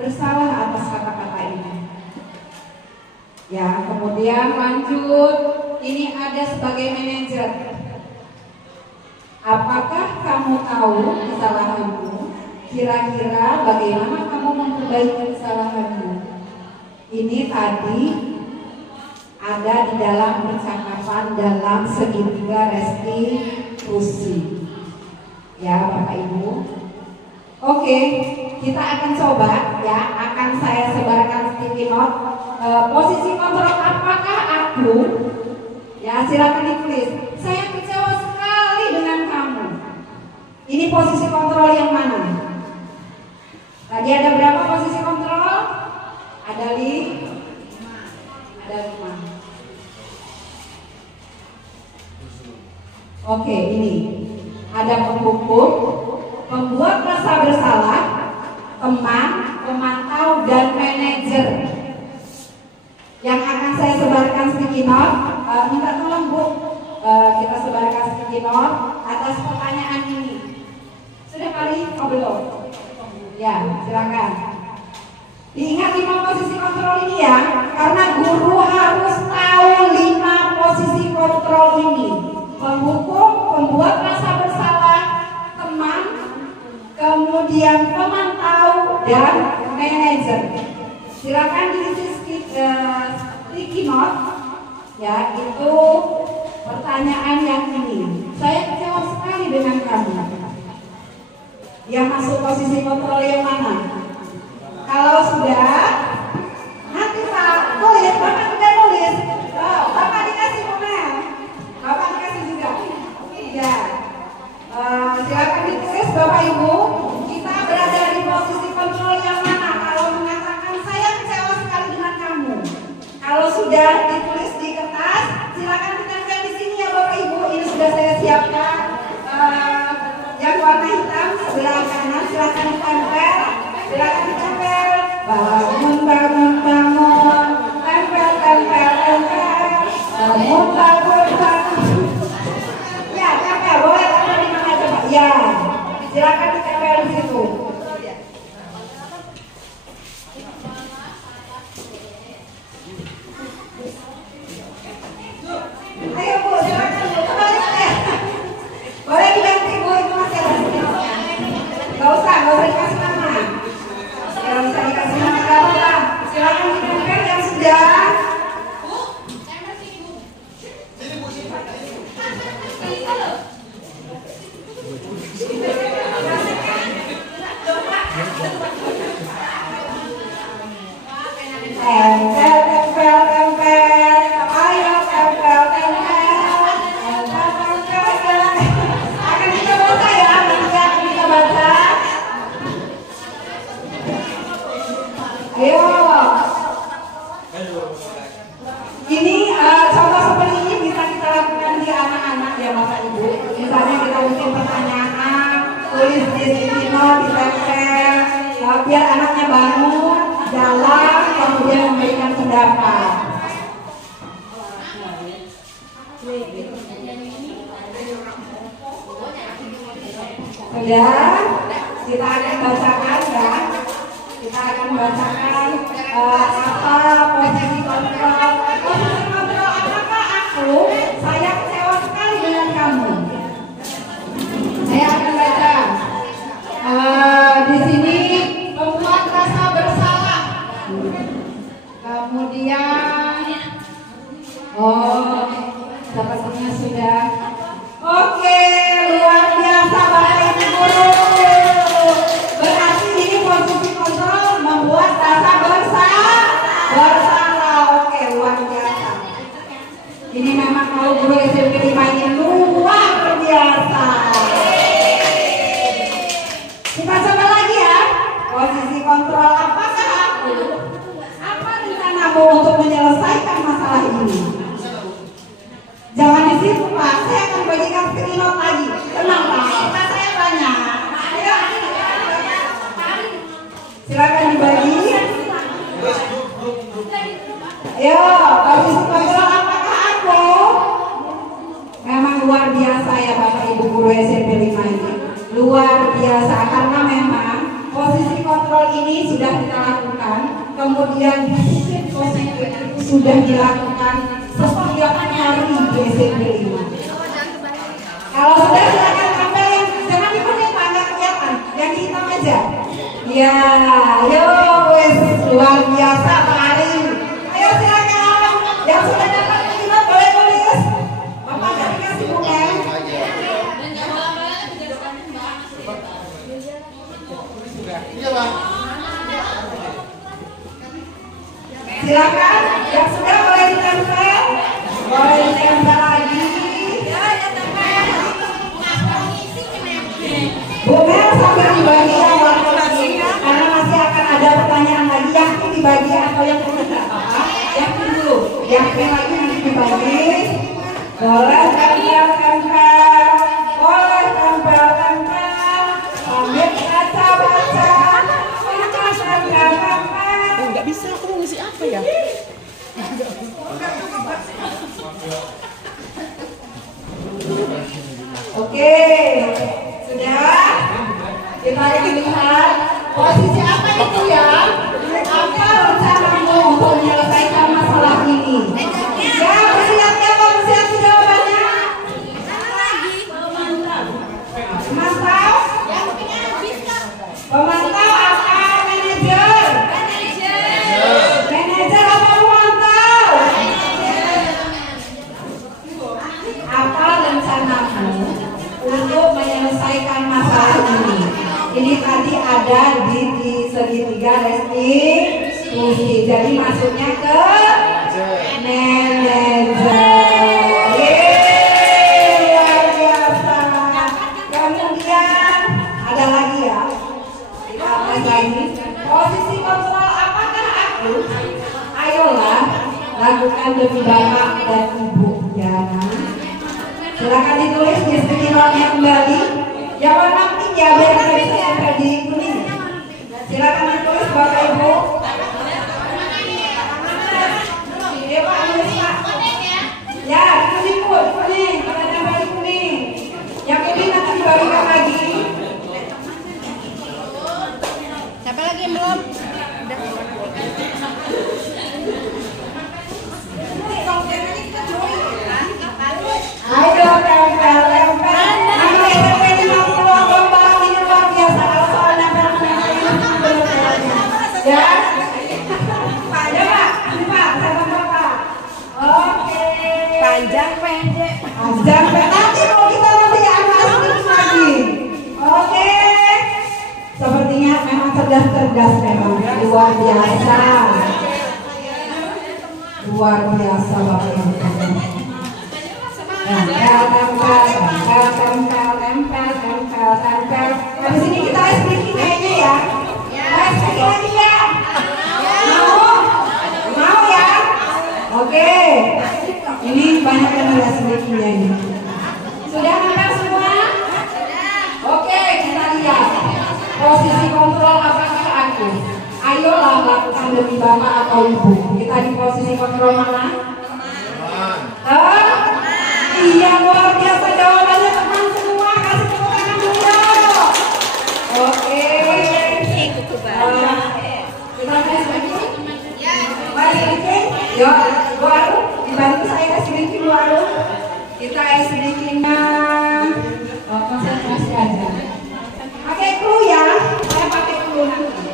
bersalah atas kata-kata ini. Ya, kemudian lanjut. Ini ada sebagai manajer. Apakah kamu tahu kesalahanmu? Kira-kira bagaimana kamu memperbaiki kesalahanmu? Ini tadi ada di dalam percakapan dalam segitiga restitusi. Ya Bapak Ibu. Oke, kita akan coba ya, akan saya sebarkan sticky note. Posisi kontrol apakah aku? Ya silakan ditulis. Saya kecewa sekali dengan kamu. Ini posisi kontrol yang mana? Tadi ada berapa posisi kontrol? Ada 5. Oke, ini ada penghukum, pembuat rasa bersalah, teman, pemantau, dan manajer. Yang akan saya sebarkan sticky note, minta tolong Bu, kita sebarkan sticky note atas pertanyaan ini. Sudah kali? Oh belum? Ya, silakan. Diingat 5 posisi kontrol ini ya, karena guru harus tahu 5 posisi kontrol ini. Penghukum, pembuat rasa bersalah, teman, kemudian pemantau, dan manajer. Silakan diisi sticky note, ya itu pertanyaan yang ini. Saya kecewa sekali dengan kamu. Yang masuk posisi kontrol yang mana? Kalau sudah, nanti Pak tulis, Bapak juga nulis. Oh, Bapak dikasih komen. Bapak dikasih juga. Ya. Silakan ditulis Bapak Ibu. Kita berada di posisi kontrol yang mana? Kalau mengatakan saya kecewa sekali dengan kamu. Kalau sudah ditulis di kertas, silakan ditempel di sini ya Bapak Ibu. Ini sudah saya siapkan. Yang warna hitam sebelah kanan silakan ditempel. Silakan ditempel. Bangun, bangun, bangun. Tempel, tempel, tempel. Bangun, bangun, bangun. Ya, tempel. Boleh tempel di mana coba? Ya, silakan ditempel di situ. Ayo Bu, silakan Bu. Kembali saya. Boleh diganti Bu, itu masih ada sedikit. Gak usah dikasih nama. Yang bisa dikasih nama apa? Silakan ditempel yang sudah. Destino ditempel biar anaknya bangun, jalan, kemudian memberikan pendapat. Sudah, kita akan bacakan ya. Kita akan bacakan apa posisi kontrol. Posisi kontrol apakah aku? Saya kecewa sekali dengan kamu. Saya akan baca. Di sini membuat rasa bersalah. Kemudian, sepertinya sudah. Oke, luar biasa Bapak Ibu Guru. Berarti ini posisi kontrol membuat rasa bersalah. Oke, luar biasa. Ini memang kalau guru SMP 5 ini luar biasa. Kita coba lagi ya. Posisi kontrol apakah aku? Apa rencanamu untuk menyelesaikan masalah ini? Jangan di situ Pak, saya akan bagikan screenshot lagi. Tenang Pak, kita saya banyak. Ayo, silakan dibagi. Ayo, posisi kontrol apakah aku? Memang luar biasa ya Bapak Ibu Guru SMP 5 ini. Luar biasa karena memang posisi kontrol ini sudah kita lakukan, kemudian disiplin positif itu sudah dilakukan setiap hari di SMP 5. Kalau sudah silakan tampil yang jangan di kuning Pak, nggak kelihatan, yang di hitam aja. Ya, ayo wes luar biasa Pak Ari. Ayo silakan yang sudah dapat terlibat boleh tulis. Bapak jadi kasih bunga. Silakan yang sudah boleh ditempel, boleh ditempel lagi. Bu Mel sambil dibagi yang warna lagi, karena masih akan ada pertanyaan lagi. Yakin dibagi atau yang tidak apa-apa? Yakin dulu, yakin lagi nanti dibagi. Boleh tempel, boleh tempel. Sambil baca. Nggak bisa, aku mau ngisi apa ya? Oke, sudah. Kita lihat posisi apa itu ya? Apa rencanamu untuk menyelesaikan masalah ini? Ya, bersiap-siap, bersiap jawabannya. Pemantau apa manajer? Manajer apa pemantau? Apa rencanamu untuk menyelesaikan masalah ini? Ini tadi ada di segitiga restitusi. Jadi masuknya ke manajer. Luar biasa. Kemudian ada lagi ya. Lagi posisi kontrol apakah aku? Ayolah lakukan demi Bapak dan Ibu Yana. Silakan ditulis di screenshotnya kembali. Yang warna pink ya biar kita bisa tempel di kuning. Silakan ditulis Bapak Ibu. Iya Pak, tulis Pak. Ya di kuning Bu, di kuning. Kita tempel di kuning. Yang ini nanti dibagikan lagi. Siapa lagi yang belum? Udah. Ayo tempel. Anak SMP 50 gombal ini luar biasa. Kalau soal nempel ya. Pak, ya Pak. Ini Pak, saya bantu Pak. Oke. Panjang pendek. Panjang pendek. Nanti mau kita nanti anak sedikit lagi. Oke. Sepertinya memang cerdas memang. Luar biasa. Luar biasa Bapak Ibu. Tempel. Habis ini kita ice breaking kayaknya ya. Ice breaking lagi ya. Mau ya? Oke. Ini banyak yang ice breakingnya ini. Sudah nempel semua? Oke, kita lihat. posisi kontrol apakah aku? Ayolah lakukan demi bapak atau ibu. Kita di posisi kontrol mana? Iya, luar biasa jawabannya teman semua. Kasih tepuk tangan dulu. Oke. Kita kasih lagi. Mari bikin. Yuk, Bu Aru, dibantu saya kasih bikin Bu Aru. Kita kasih bikinnya. Konsentrasi aja. Pakai clue ya. Saya pakai clue nanti.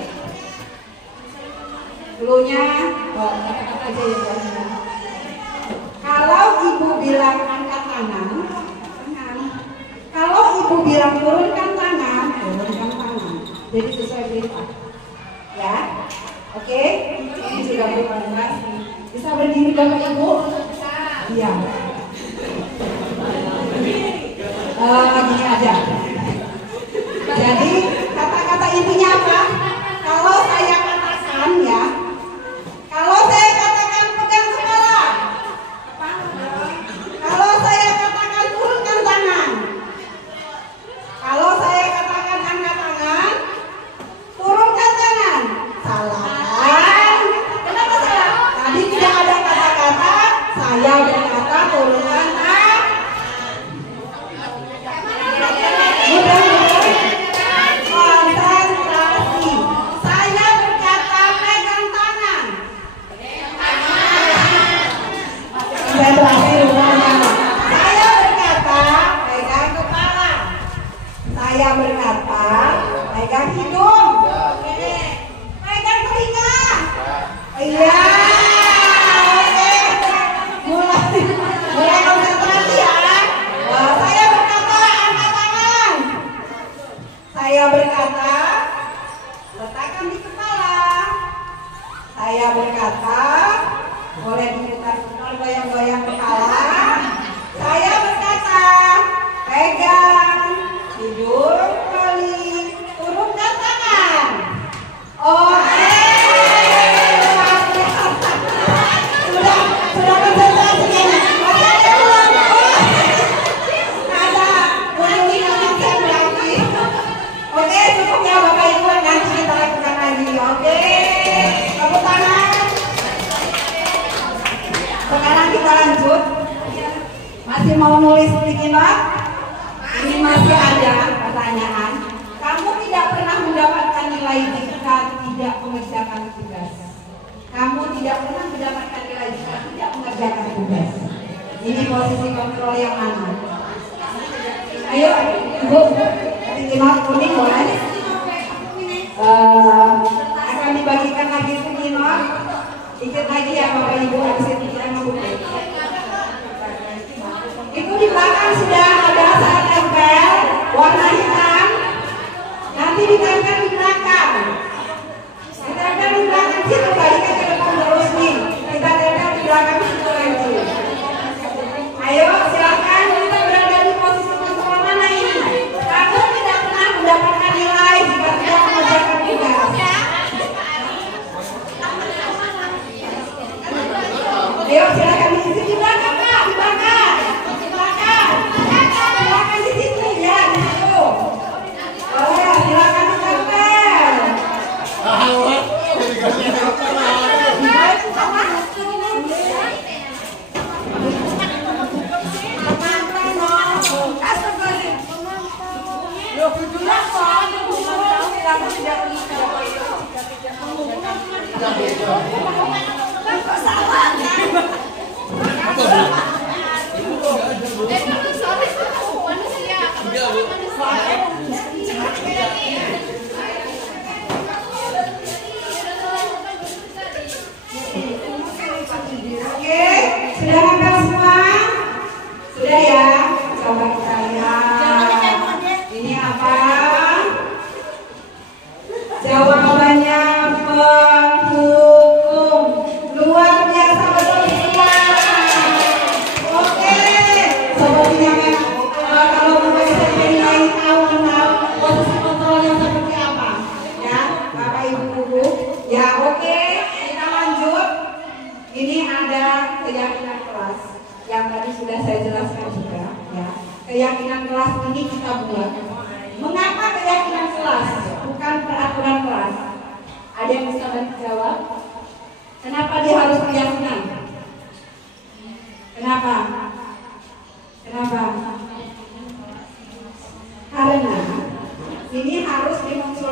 Clue-nya, kata-kata aja ya. Kalau ibu bilang angkat tangan. Kalau ibu bilang turunkan tangan, turunkan tangan. Jadi sesuai perintah. Ya, oke. Ini juga berkonsentrasi. Bisa berdiri Bapak Ibu? Iya. Gini aja. Jadi kata-kata intinya apa? Kalau saya katakan ya, kalau saya katakan pegang kepala, kalau saya katakan turunkan tangan, kalau saya katakan angkat tangan, turunkan tangan, salah. Kenapa salah? Tadi tidak ada kata-kata saya berkata turunkan tangan. Konsentrasi. Saya berkata pegang tangan. Konsentrasi rupanya. Saya berkata pegang kepala. Saya berkata pegang hidung. Pegang telinga. Iya. Oke. Mulai konsentrasi ya. Saya berkata angkat tangan. Saya berkata letakkan di kepala. Saya berkata boleh diputar-putar goyang-goyang kepala. Saya berkata pegang hidung kali, turunkan tangan. Oke. Sudah konsentrasi kayaknya. Masih ada belum? Ada. Saya lagi. Oke, cukup ya Bapak Ibu, nanti kita lakukan lagi. Oke, tepuk tangan. Sekarang kita lanjut. Masih mau nulis bikin not? Ini masih ada pertanyaan. Kamu tidak pernah mendapatkan nilai jika tidak mengerjakan tugas. Kamu tidak pernah mendapatkan nilai jika tidak mengerjakan tugas. Ini posisi kontrol yang mana? Ayo, Ibu. Not kuning boleh. Akan dibagikan lagi not. Dikit lagi ya Bapak Ibu, habis itu kita membuka. Itu di belakang sudah ada saat tempel warna hitam. Nanti ditempel di belakang. Ditempel di belakang situ, balikan ke depan terus nih. Kita tempel di belakang situ lagi. Ayo silakan, kita berada di posisi kontrol mana ini? Kamu tidak pernah mendapatkan nilai jika tidak mengerjakan tugas. Ayo silakan di sini di belakang Pak, di belakang, di belakang, silakan di situ ya, di situ. Oh, silakan ditempel. Oke, sudah hafal semua? Sudah ya? Coba kita lihat. Ini apa? Jawabannya penghukum. Luar biasa betul tidak? Oke, sepertinya memang kalau mau SMP ini tahu kenal posisi kontrolnya seperti apa, ya Bapak Ibu Guru. Ya oke, kita lanjut. Ini ada keyakinan kelas yang tadi sudah saya jelaskan juga, ya. Keyakinan kelas ini kita buat. Mengapa keyakinan kelas? Bukan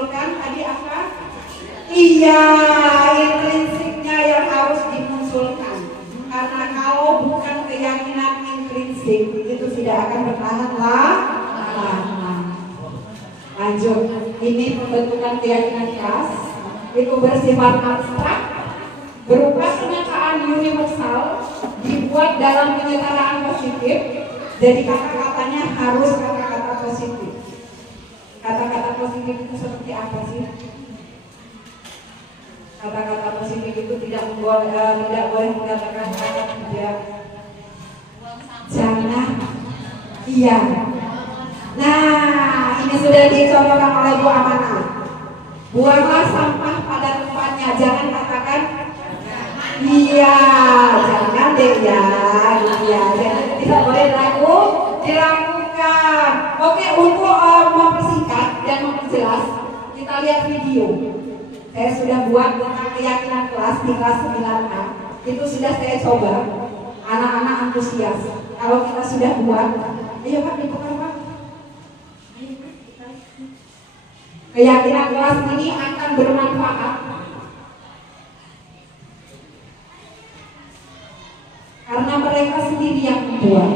dimunculkan tadi apa? Iya, intrinsiknya yang harus dimunculkan. Karena kalau bukan keyakinan intrinsik itu tidak akan bertahan lama. Lanjut, ini pembentukan keyakinan kelas itu bersifat abstrak, berupa kenyataan universal, dibuat dalam penyetaraan positif. Jadi kata-katanya harus kata-kata positif. Kata-kata positif itu seperti apa sih? Kata-kata positif itu tidak boleh mengatakan kata tidak, jangan, iya. Nah, ini sudah dicontohkan oleh Bu Amanah. Buanglah sampah pada tempatnya, jangan katakan iya, jangan deh ya, iya, tidak boleh dilakukan. Oke, untuk mempersingkat dan memperjelas, kita lihat video. Saya sudah buat tentang keyakinan kelas di kelas 9A. Itu sudah saya coba. Anak-anak antusias. Kalau kita sudah buat, ayo Pak, dibuka Pak. Keyakinan kelas ini akan bermanfaat karena mereka sendiri yang membuat.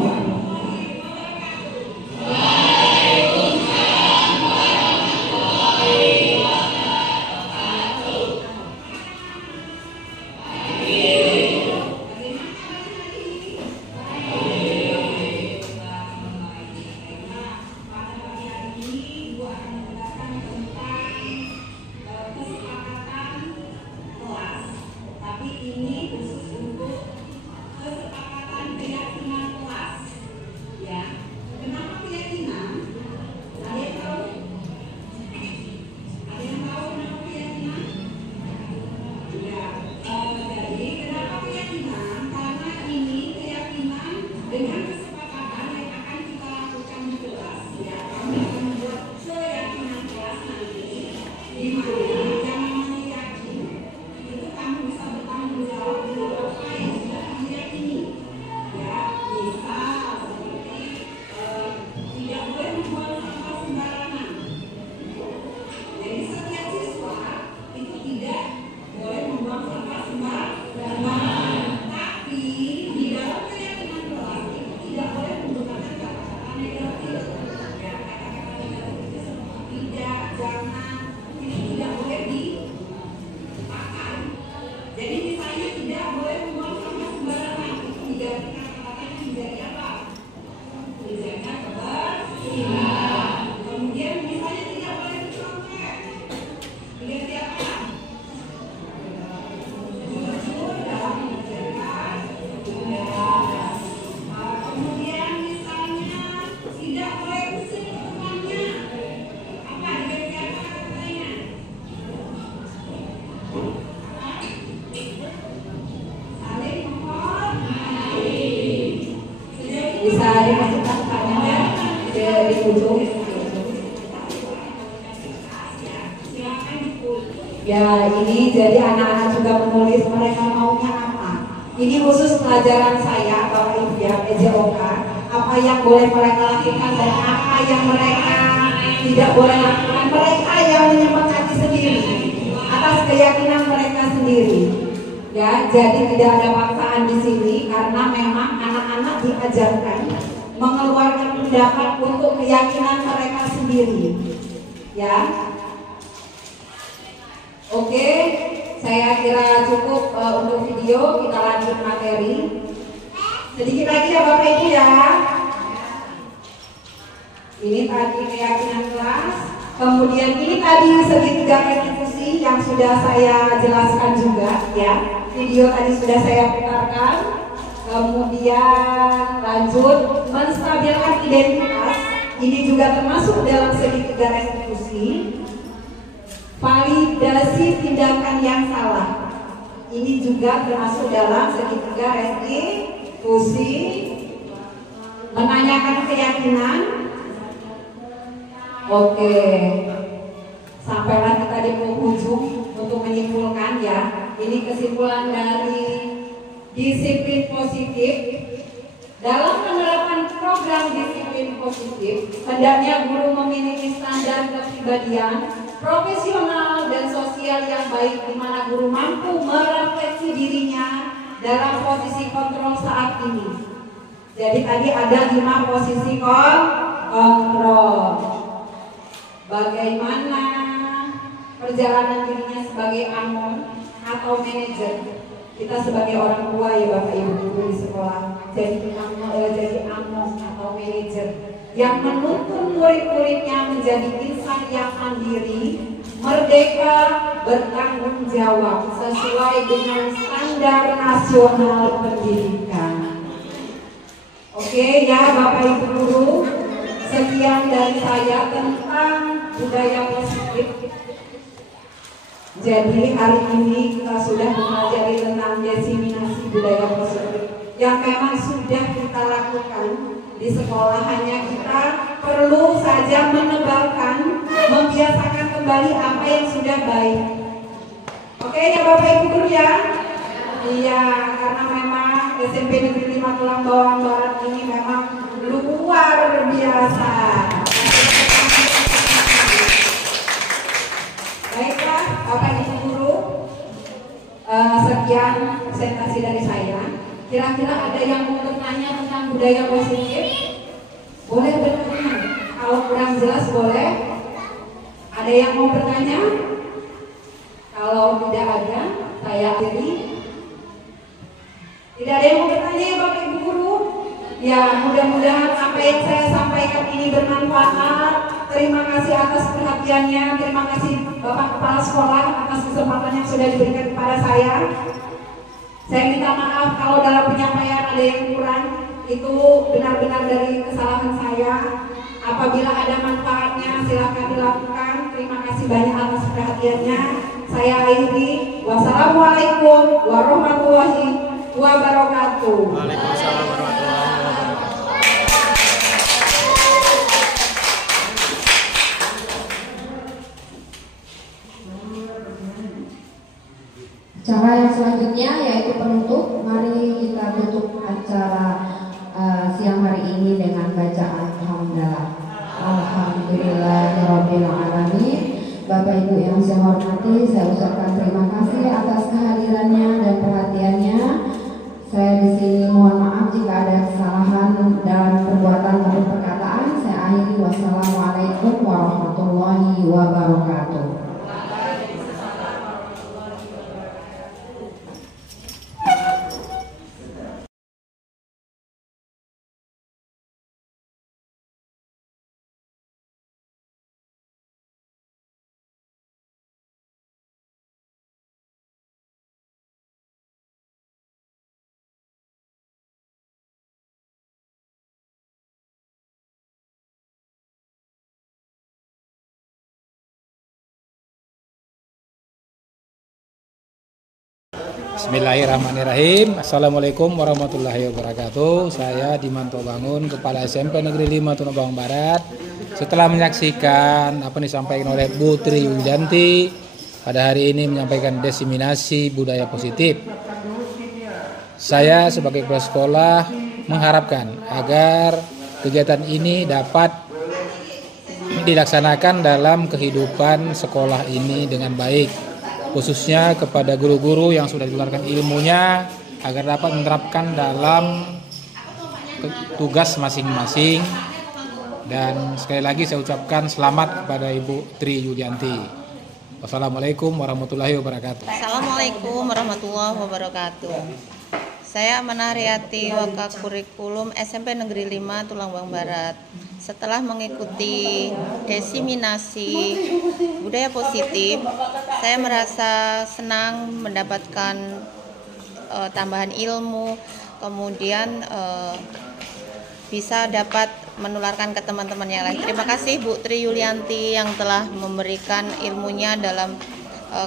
Bisa dimasukkan pertanyaannya di ujung. Ya, ini jadi anak-anak juga menulis mereka maunya apa. Ini khusus pelajaran saya, Bapak Ibu ya, PJOK. Apa yang boleh mereka lakukan dan apa yang mereka tidak boleh lakukan. Mereka yang menyepakati sendiri atas keyakinan mereka sendiri. Ya, jadi tidak ada paksaan di sini karena memang anak-anak diajarkan mengeluarkan pendapat untuk keyakinan mereka sendiri. Ya. Oke, saya kira cukup untuk video, kita lanjut materi. Sedikit lagi ya Bapak Ibu ya. Ini tadi keyakinan kelas. Kemudian ini tadi segitiga restitusi yang sudah saya jelaskan juga ya. Video tadi sudah saya putarkan. Kemudian lanjut menstabilkan identitas. Ini juga termasuk dalam segitiga restitusi. Validasi tindakan yang salah. Ini juga termasuk dalam segitiga restitusi. Menanyakan keyakinan. Oke. Sampailah kita di penghujung untuk menyimpulkan ya. Ini kesimpulan dari disiplin positif. Dalam penerapan program disiplin positif, hendaknya guru memiliki standar kepribadian, profesional dan sosial yang baik, di mana guru mampu merefleksi dirinya dalam posisi kontrol saat ini. Jadi tadi ada 5 posisi kontrol. Bagaimana perjalanan dirinya sebagai amon atau manajer. Kita sebagai orang tua ya Bapak Ibu guru di sekolah, jadi amon atau manajer yang menuntun murid-muridnya menjadi insan yang mandiri, merdeka, bertanggung jawab sesuai dengan standar nasional pendidikan. Oke ya Bapak Ibu guru, sekian dari saya tentang budaya positif. Jadi hari ini kita sudah mempelajari tentang diseminasi budaya positif yang memang sudah kita lakukan di sekolah, hanya kita perlu saja menebalkan, membiasakan kembali apa yang sudah baik. Oke ya Bapak Ibu guru ya. Iya, karena memang SMP Negeri 5 Tulang Bawang Barat ini memang luar biasa. Baiklah Bapak Ibu guru, sekian presentasi dari saya. Kira-kira ada yang mau bertanya tentang budaya positif? Boleh bertanya. Kalau kurang jelas boleh. Ada yang mau bertanya? Kalau tidak ada, saya akhiri. Tidak ada yang mau bertanya ya Bapak Ibu guru? Ya, mudah-mudahan apa yang saya sampaikan ini bermanfaat. Terima kasih atas perhatiannya. Terima kasih Bapak Kepala Sekolah atas kesempatan yang sudah diberikan kepada saya. Saya minta maaf kalau dalam penyampaian ada yang kurang. Itu benar-benar dari kesalahan saya. Apabila ada manfaatnya silakan dilakukan. Terima kasih banyak atas perhatiannya. Saya akhiri. Wassalamualaikum warahmatullahi wabarakatuh. Waalaikumsalam warahmatullahi wabarakatuh. Cara yang selanjutnya yaitu penutup. Mari kita tutup acara siang hari ini dengan bacaan hamdalah. Alhamdulillahirabbil alamin. Bapak Ibu yang saya hormati, saya ucapkan terima kasih atas kehadirannya dan perhatiannya. Saya di sini mohon maaf jika ada kesalahan dalam perbuatan maupun perkataan. Saya akhiri. Wassalamualaikum warahmatullahi wabarakatuh. Bismillahirrahmanirrahim. Assalamualaikum warahmatullahi wabarakatuh. Saya Dimanto Bangun, Kepala SMP Negeri 5 Tulang Bawang Barat. Setelah menyaksikan apa yang disampaikan oleh Bu Tri Yulianti, pada hari ini menyampaikan diseminasi budaya positif. Saya sebagai kepala sekolah mengharapkan agar kegiatan ini dapat dilaksanakan dalam kehidupan sekolah ini dengan baik, khususnya kepada guru-guru yang sudah ditularkan ilmunya agar dapat menerapkan dalam tugas masing-masing. Dan sekali lagi saya ucapkan selamat kepada Ibu Tri Yulianti. Wassalamualaikum warahmatullahi wabarakatuh. Assalamualaikum warahmatullahi wabarakatuh. Saya Manariati, Wakak Kurikulum SMP Negeri 5 Tulang Bawang Barat. Setelah mengikuti diseminasi budaya positif, saya merasa senang mendapatkan tambahan ilmu, kemudian bisa dapat menularkan ke teman-teman yang lain. Terima kasih Bu Tri Yulianti yang telah memberikan ilmunya dalam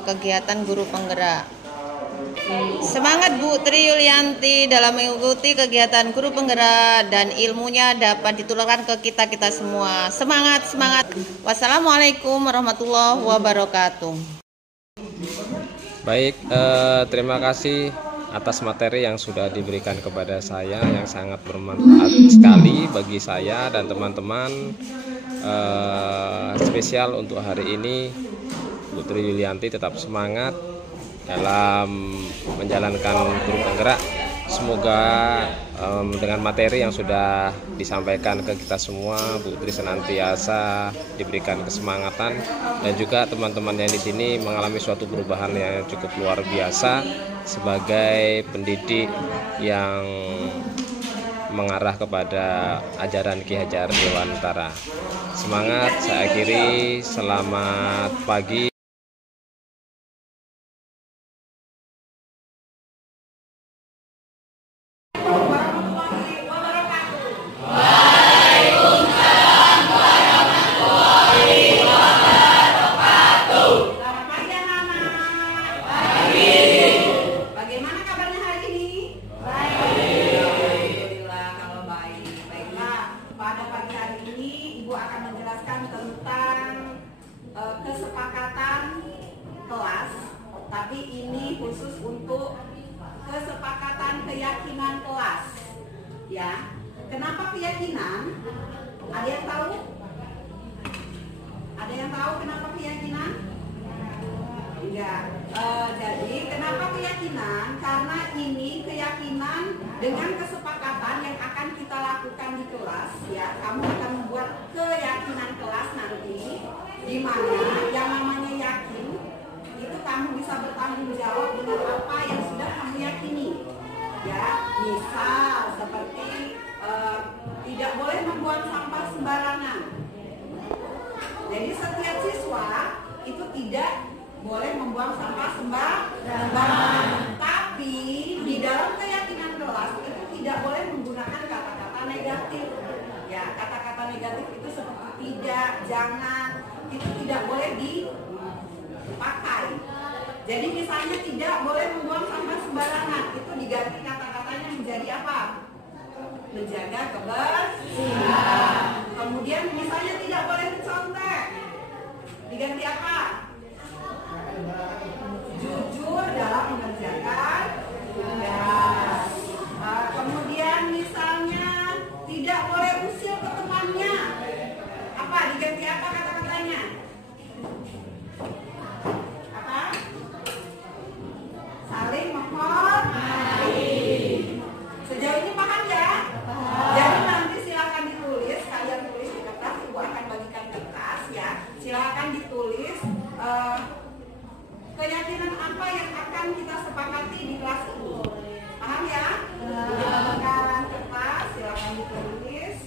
kegiatan guru penggerak. Semangat Bu Tri Yulianti dalam mengikuti kegiatan guru penggerak, dan ilmunya dapat ditularkan ke kita-kita semua. Semangat, semangat. Wassalamualaikum warahmatullahi wabarakatuh. Baik, terima kasih atas materi yang sudah diberikan kepada saya, yang sangat bermanfaat sekali bagi saya dan teman-teman. spesial untuk hari ini. Bu Tri Yulianti tetap semangat dalam menjalankan guru penggerak. Semoga dengan materi yang sudah disampaikan ke kita semua, Bu Tri senantiasa diberikan kesemangatan, dan juga teman-teman yang di sini mengalami suatu perubahan yang cukup luar biasa sebagai pendidik yang mengarah kepada ajaran Ki Hajar Dewantara. Semangat, saya akhiri. Selamat pagi. Bagaimana kabarnya hari ini? Alhamdulillah kalau baik. Baiklah, pada pagi hari ini Ibu akan menjelaskan tentang kesepakatan kelas. Tapi ini khusus untuk kesepakatan keyakinan kelas. Ya, kenapa keyakinan? Ada yang tahu? Ada yang tahu kenapa keyakinan? Enggak. Jadi kenapa keyakinan? Karena ini keyakinan dengan kesepakatan yang akan kita lakukan di kelas. Ya, kamu akan membuat keyakinan kelas nanti, di mana yang namanya yakin itu kamu bisa bertanggung jawab dengan apa yang sudah kamu yakini. Ya, misal seperti tidak boleh membuang sampah sembarangan. Jadi setiap siswa itu tidak boleh membuang sampah sembarangan. Tapi di dalam keyakinan kelas itu tidak boleh menggunakan kata-kata negatif. Ya, kata-kata negatif itu seperti tidak, jangan, itu tidak boleh dipakai. Jadi misalnya tidak boleh membuang sampah sembarangan, itu diganti kata-katanya menjadi apa? Menjaga kebersihan. Kemudian misalnya tidak boleh mencontek, diganti apa? Jujur dalam mengerjakan tugas. Kemudian misalnya tidak boleh usil ke temannya, apa? Diganti apa kata-katanya? Apa? Saling menghormati. Sejauh ini paham ya? Jadi nanti silakan ditulis, kalian tulis di kertas, Ibu akan bagikan kertas ya. Silakan ditulis keyakinan apa yang akan kita sepakati di kelas ini. Paham ya? Bagikan kertas, silakan ditulis.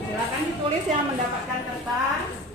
Silakan ditulis yang mendapatkan kertas.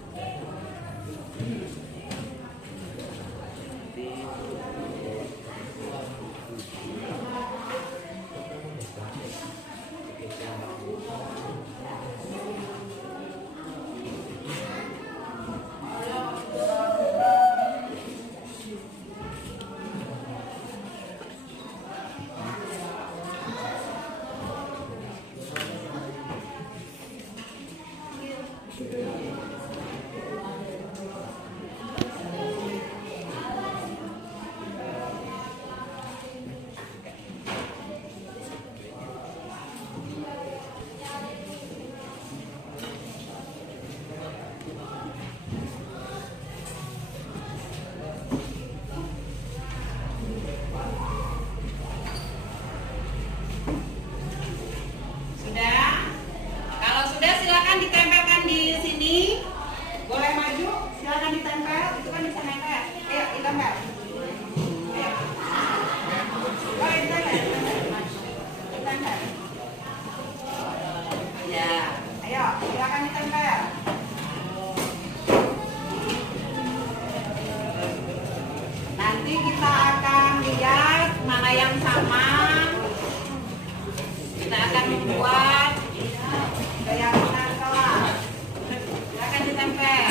Nanti kita akan lihat mana yang sama. Kita akan membuat keyakinan kelas. Silakan ditempel.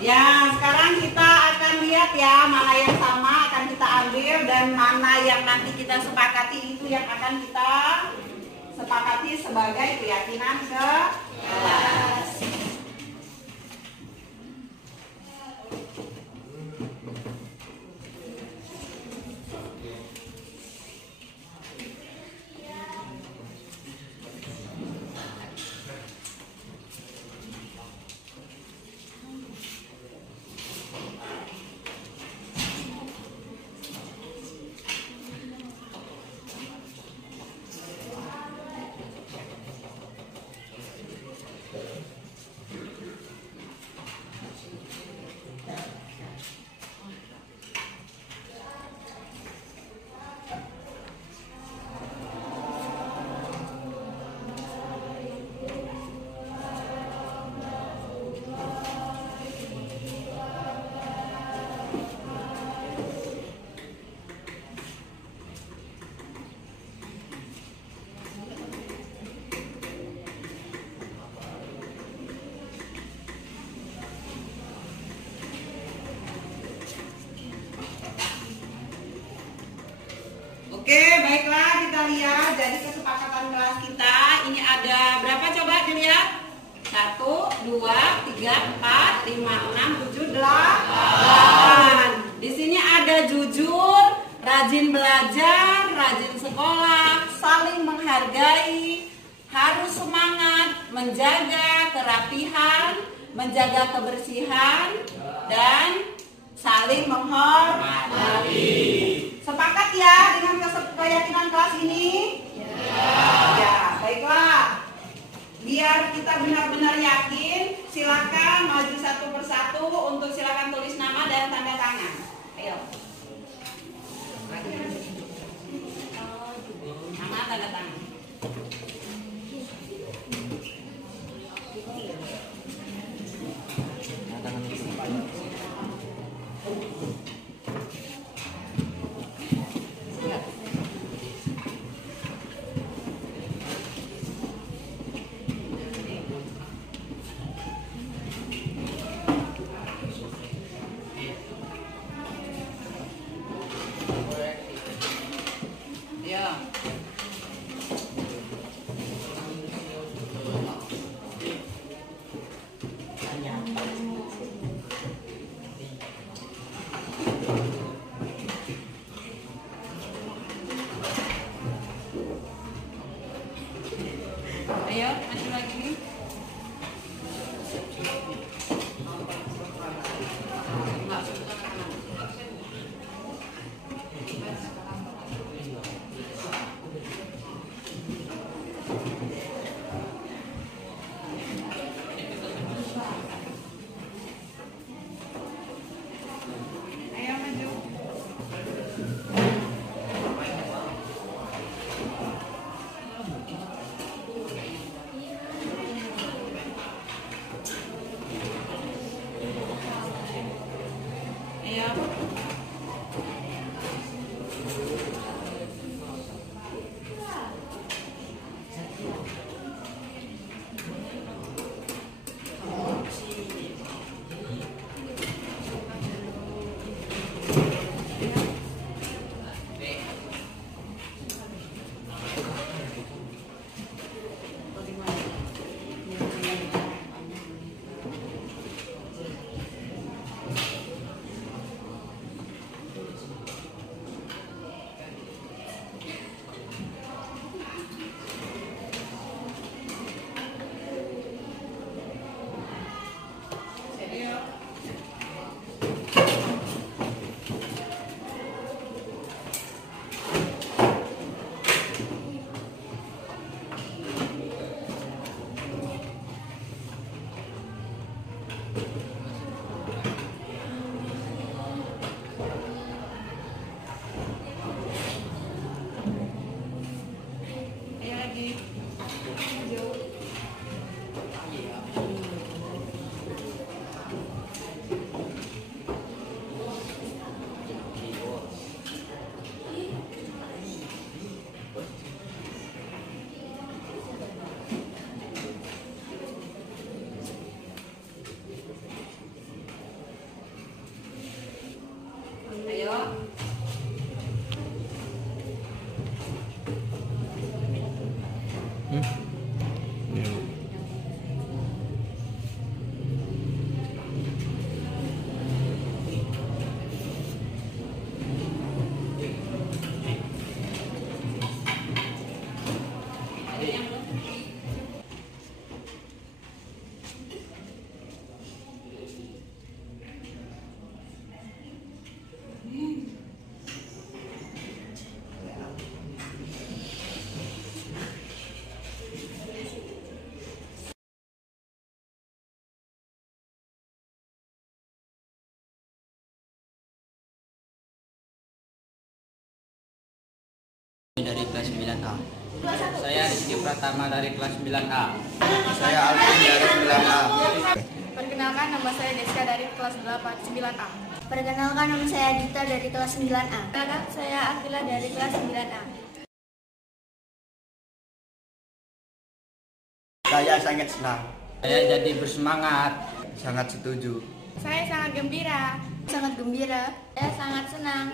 Ya, sekarang kita akan lihat ya mana yang sama akan kita ambil dan mana yang nanti kita sepakati itu yang akan kita sepakati sebagai keyakinan kelas. Oke, baiklah kita lihat. Jadi kesepakatan kelas kita ini ada berapa coba dilihat? 1, 2, 3, 4, 5, 6, 7, 8. Di sini ada jujur, rajin belajar, rajin sekolah, saling menghargai, harus semangat, menjaga kerapihan, menjaga kebersihan, dan saling menghormati. Sepakat ya dengan keyakinan kelas ini? Ya, baiklah. Biar kita benar-benar yakin, silakan maju satu persatu untuk silakan tulis nama dan tanda tangan. Ayo. Nama tanda tangan. Ayo, maju lagi. Ayo maju. Ayo. Ayo lagi. Maju. kelas 9A. Saya Rizky Pratama dari kelas 9A. Saya Alvin dari 9A. Perkenalkan, nama saya Deska dari kelas 9A. Perkenalkan, nama saya Dita dari kelas 9A. Perkenalkan, saya Akila dari kelas 9A. Saya sangat senang. Saya jadi bersemangat. Sangat setuju. Saya sangat gembira. Sangat gembira. Saya sangat senang.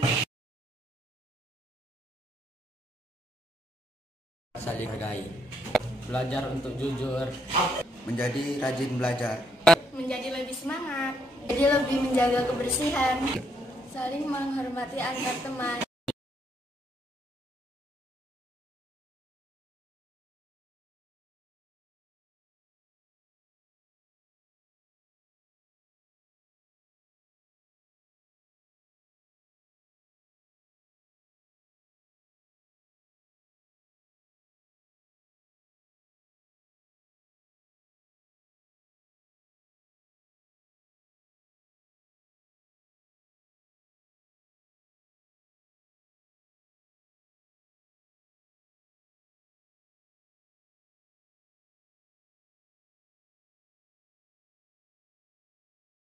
Saling hargai. Belajar untuk jujur. Menjadi rajin belajar. Menjadi lebih semangat. Jadi lebih menjaga kebersihan. Saling menghormati antar teman.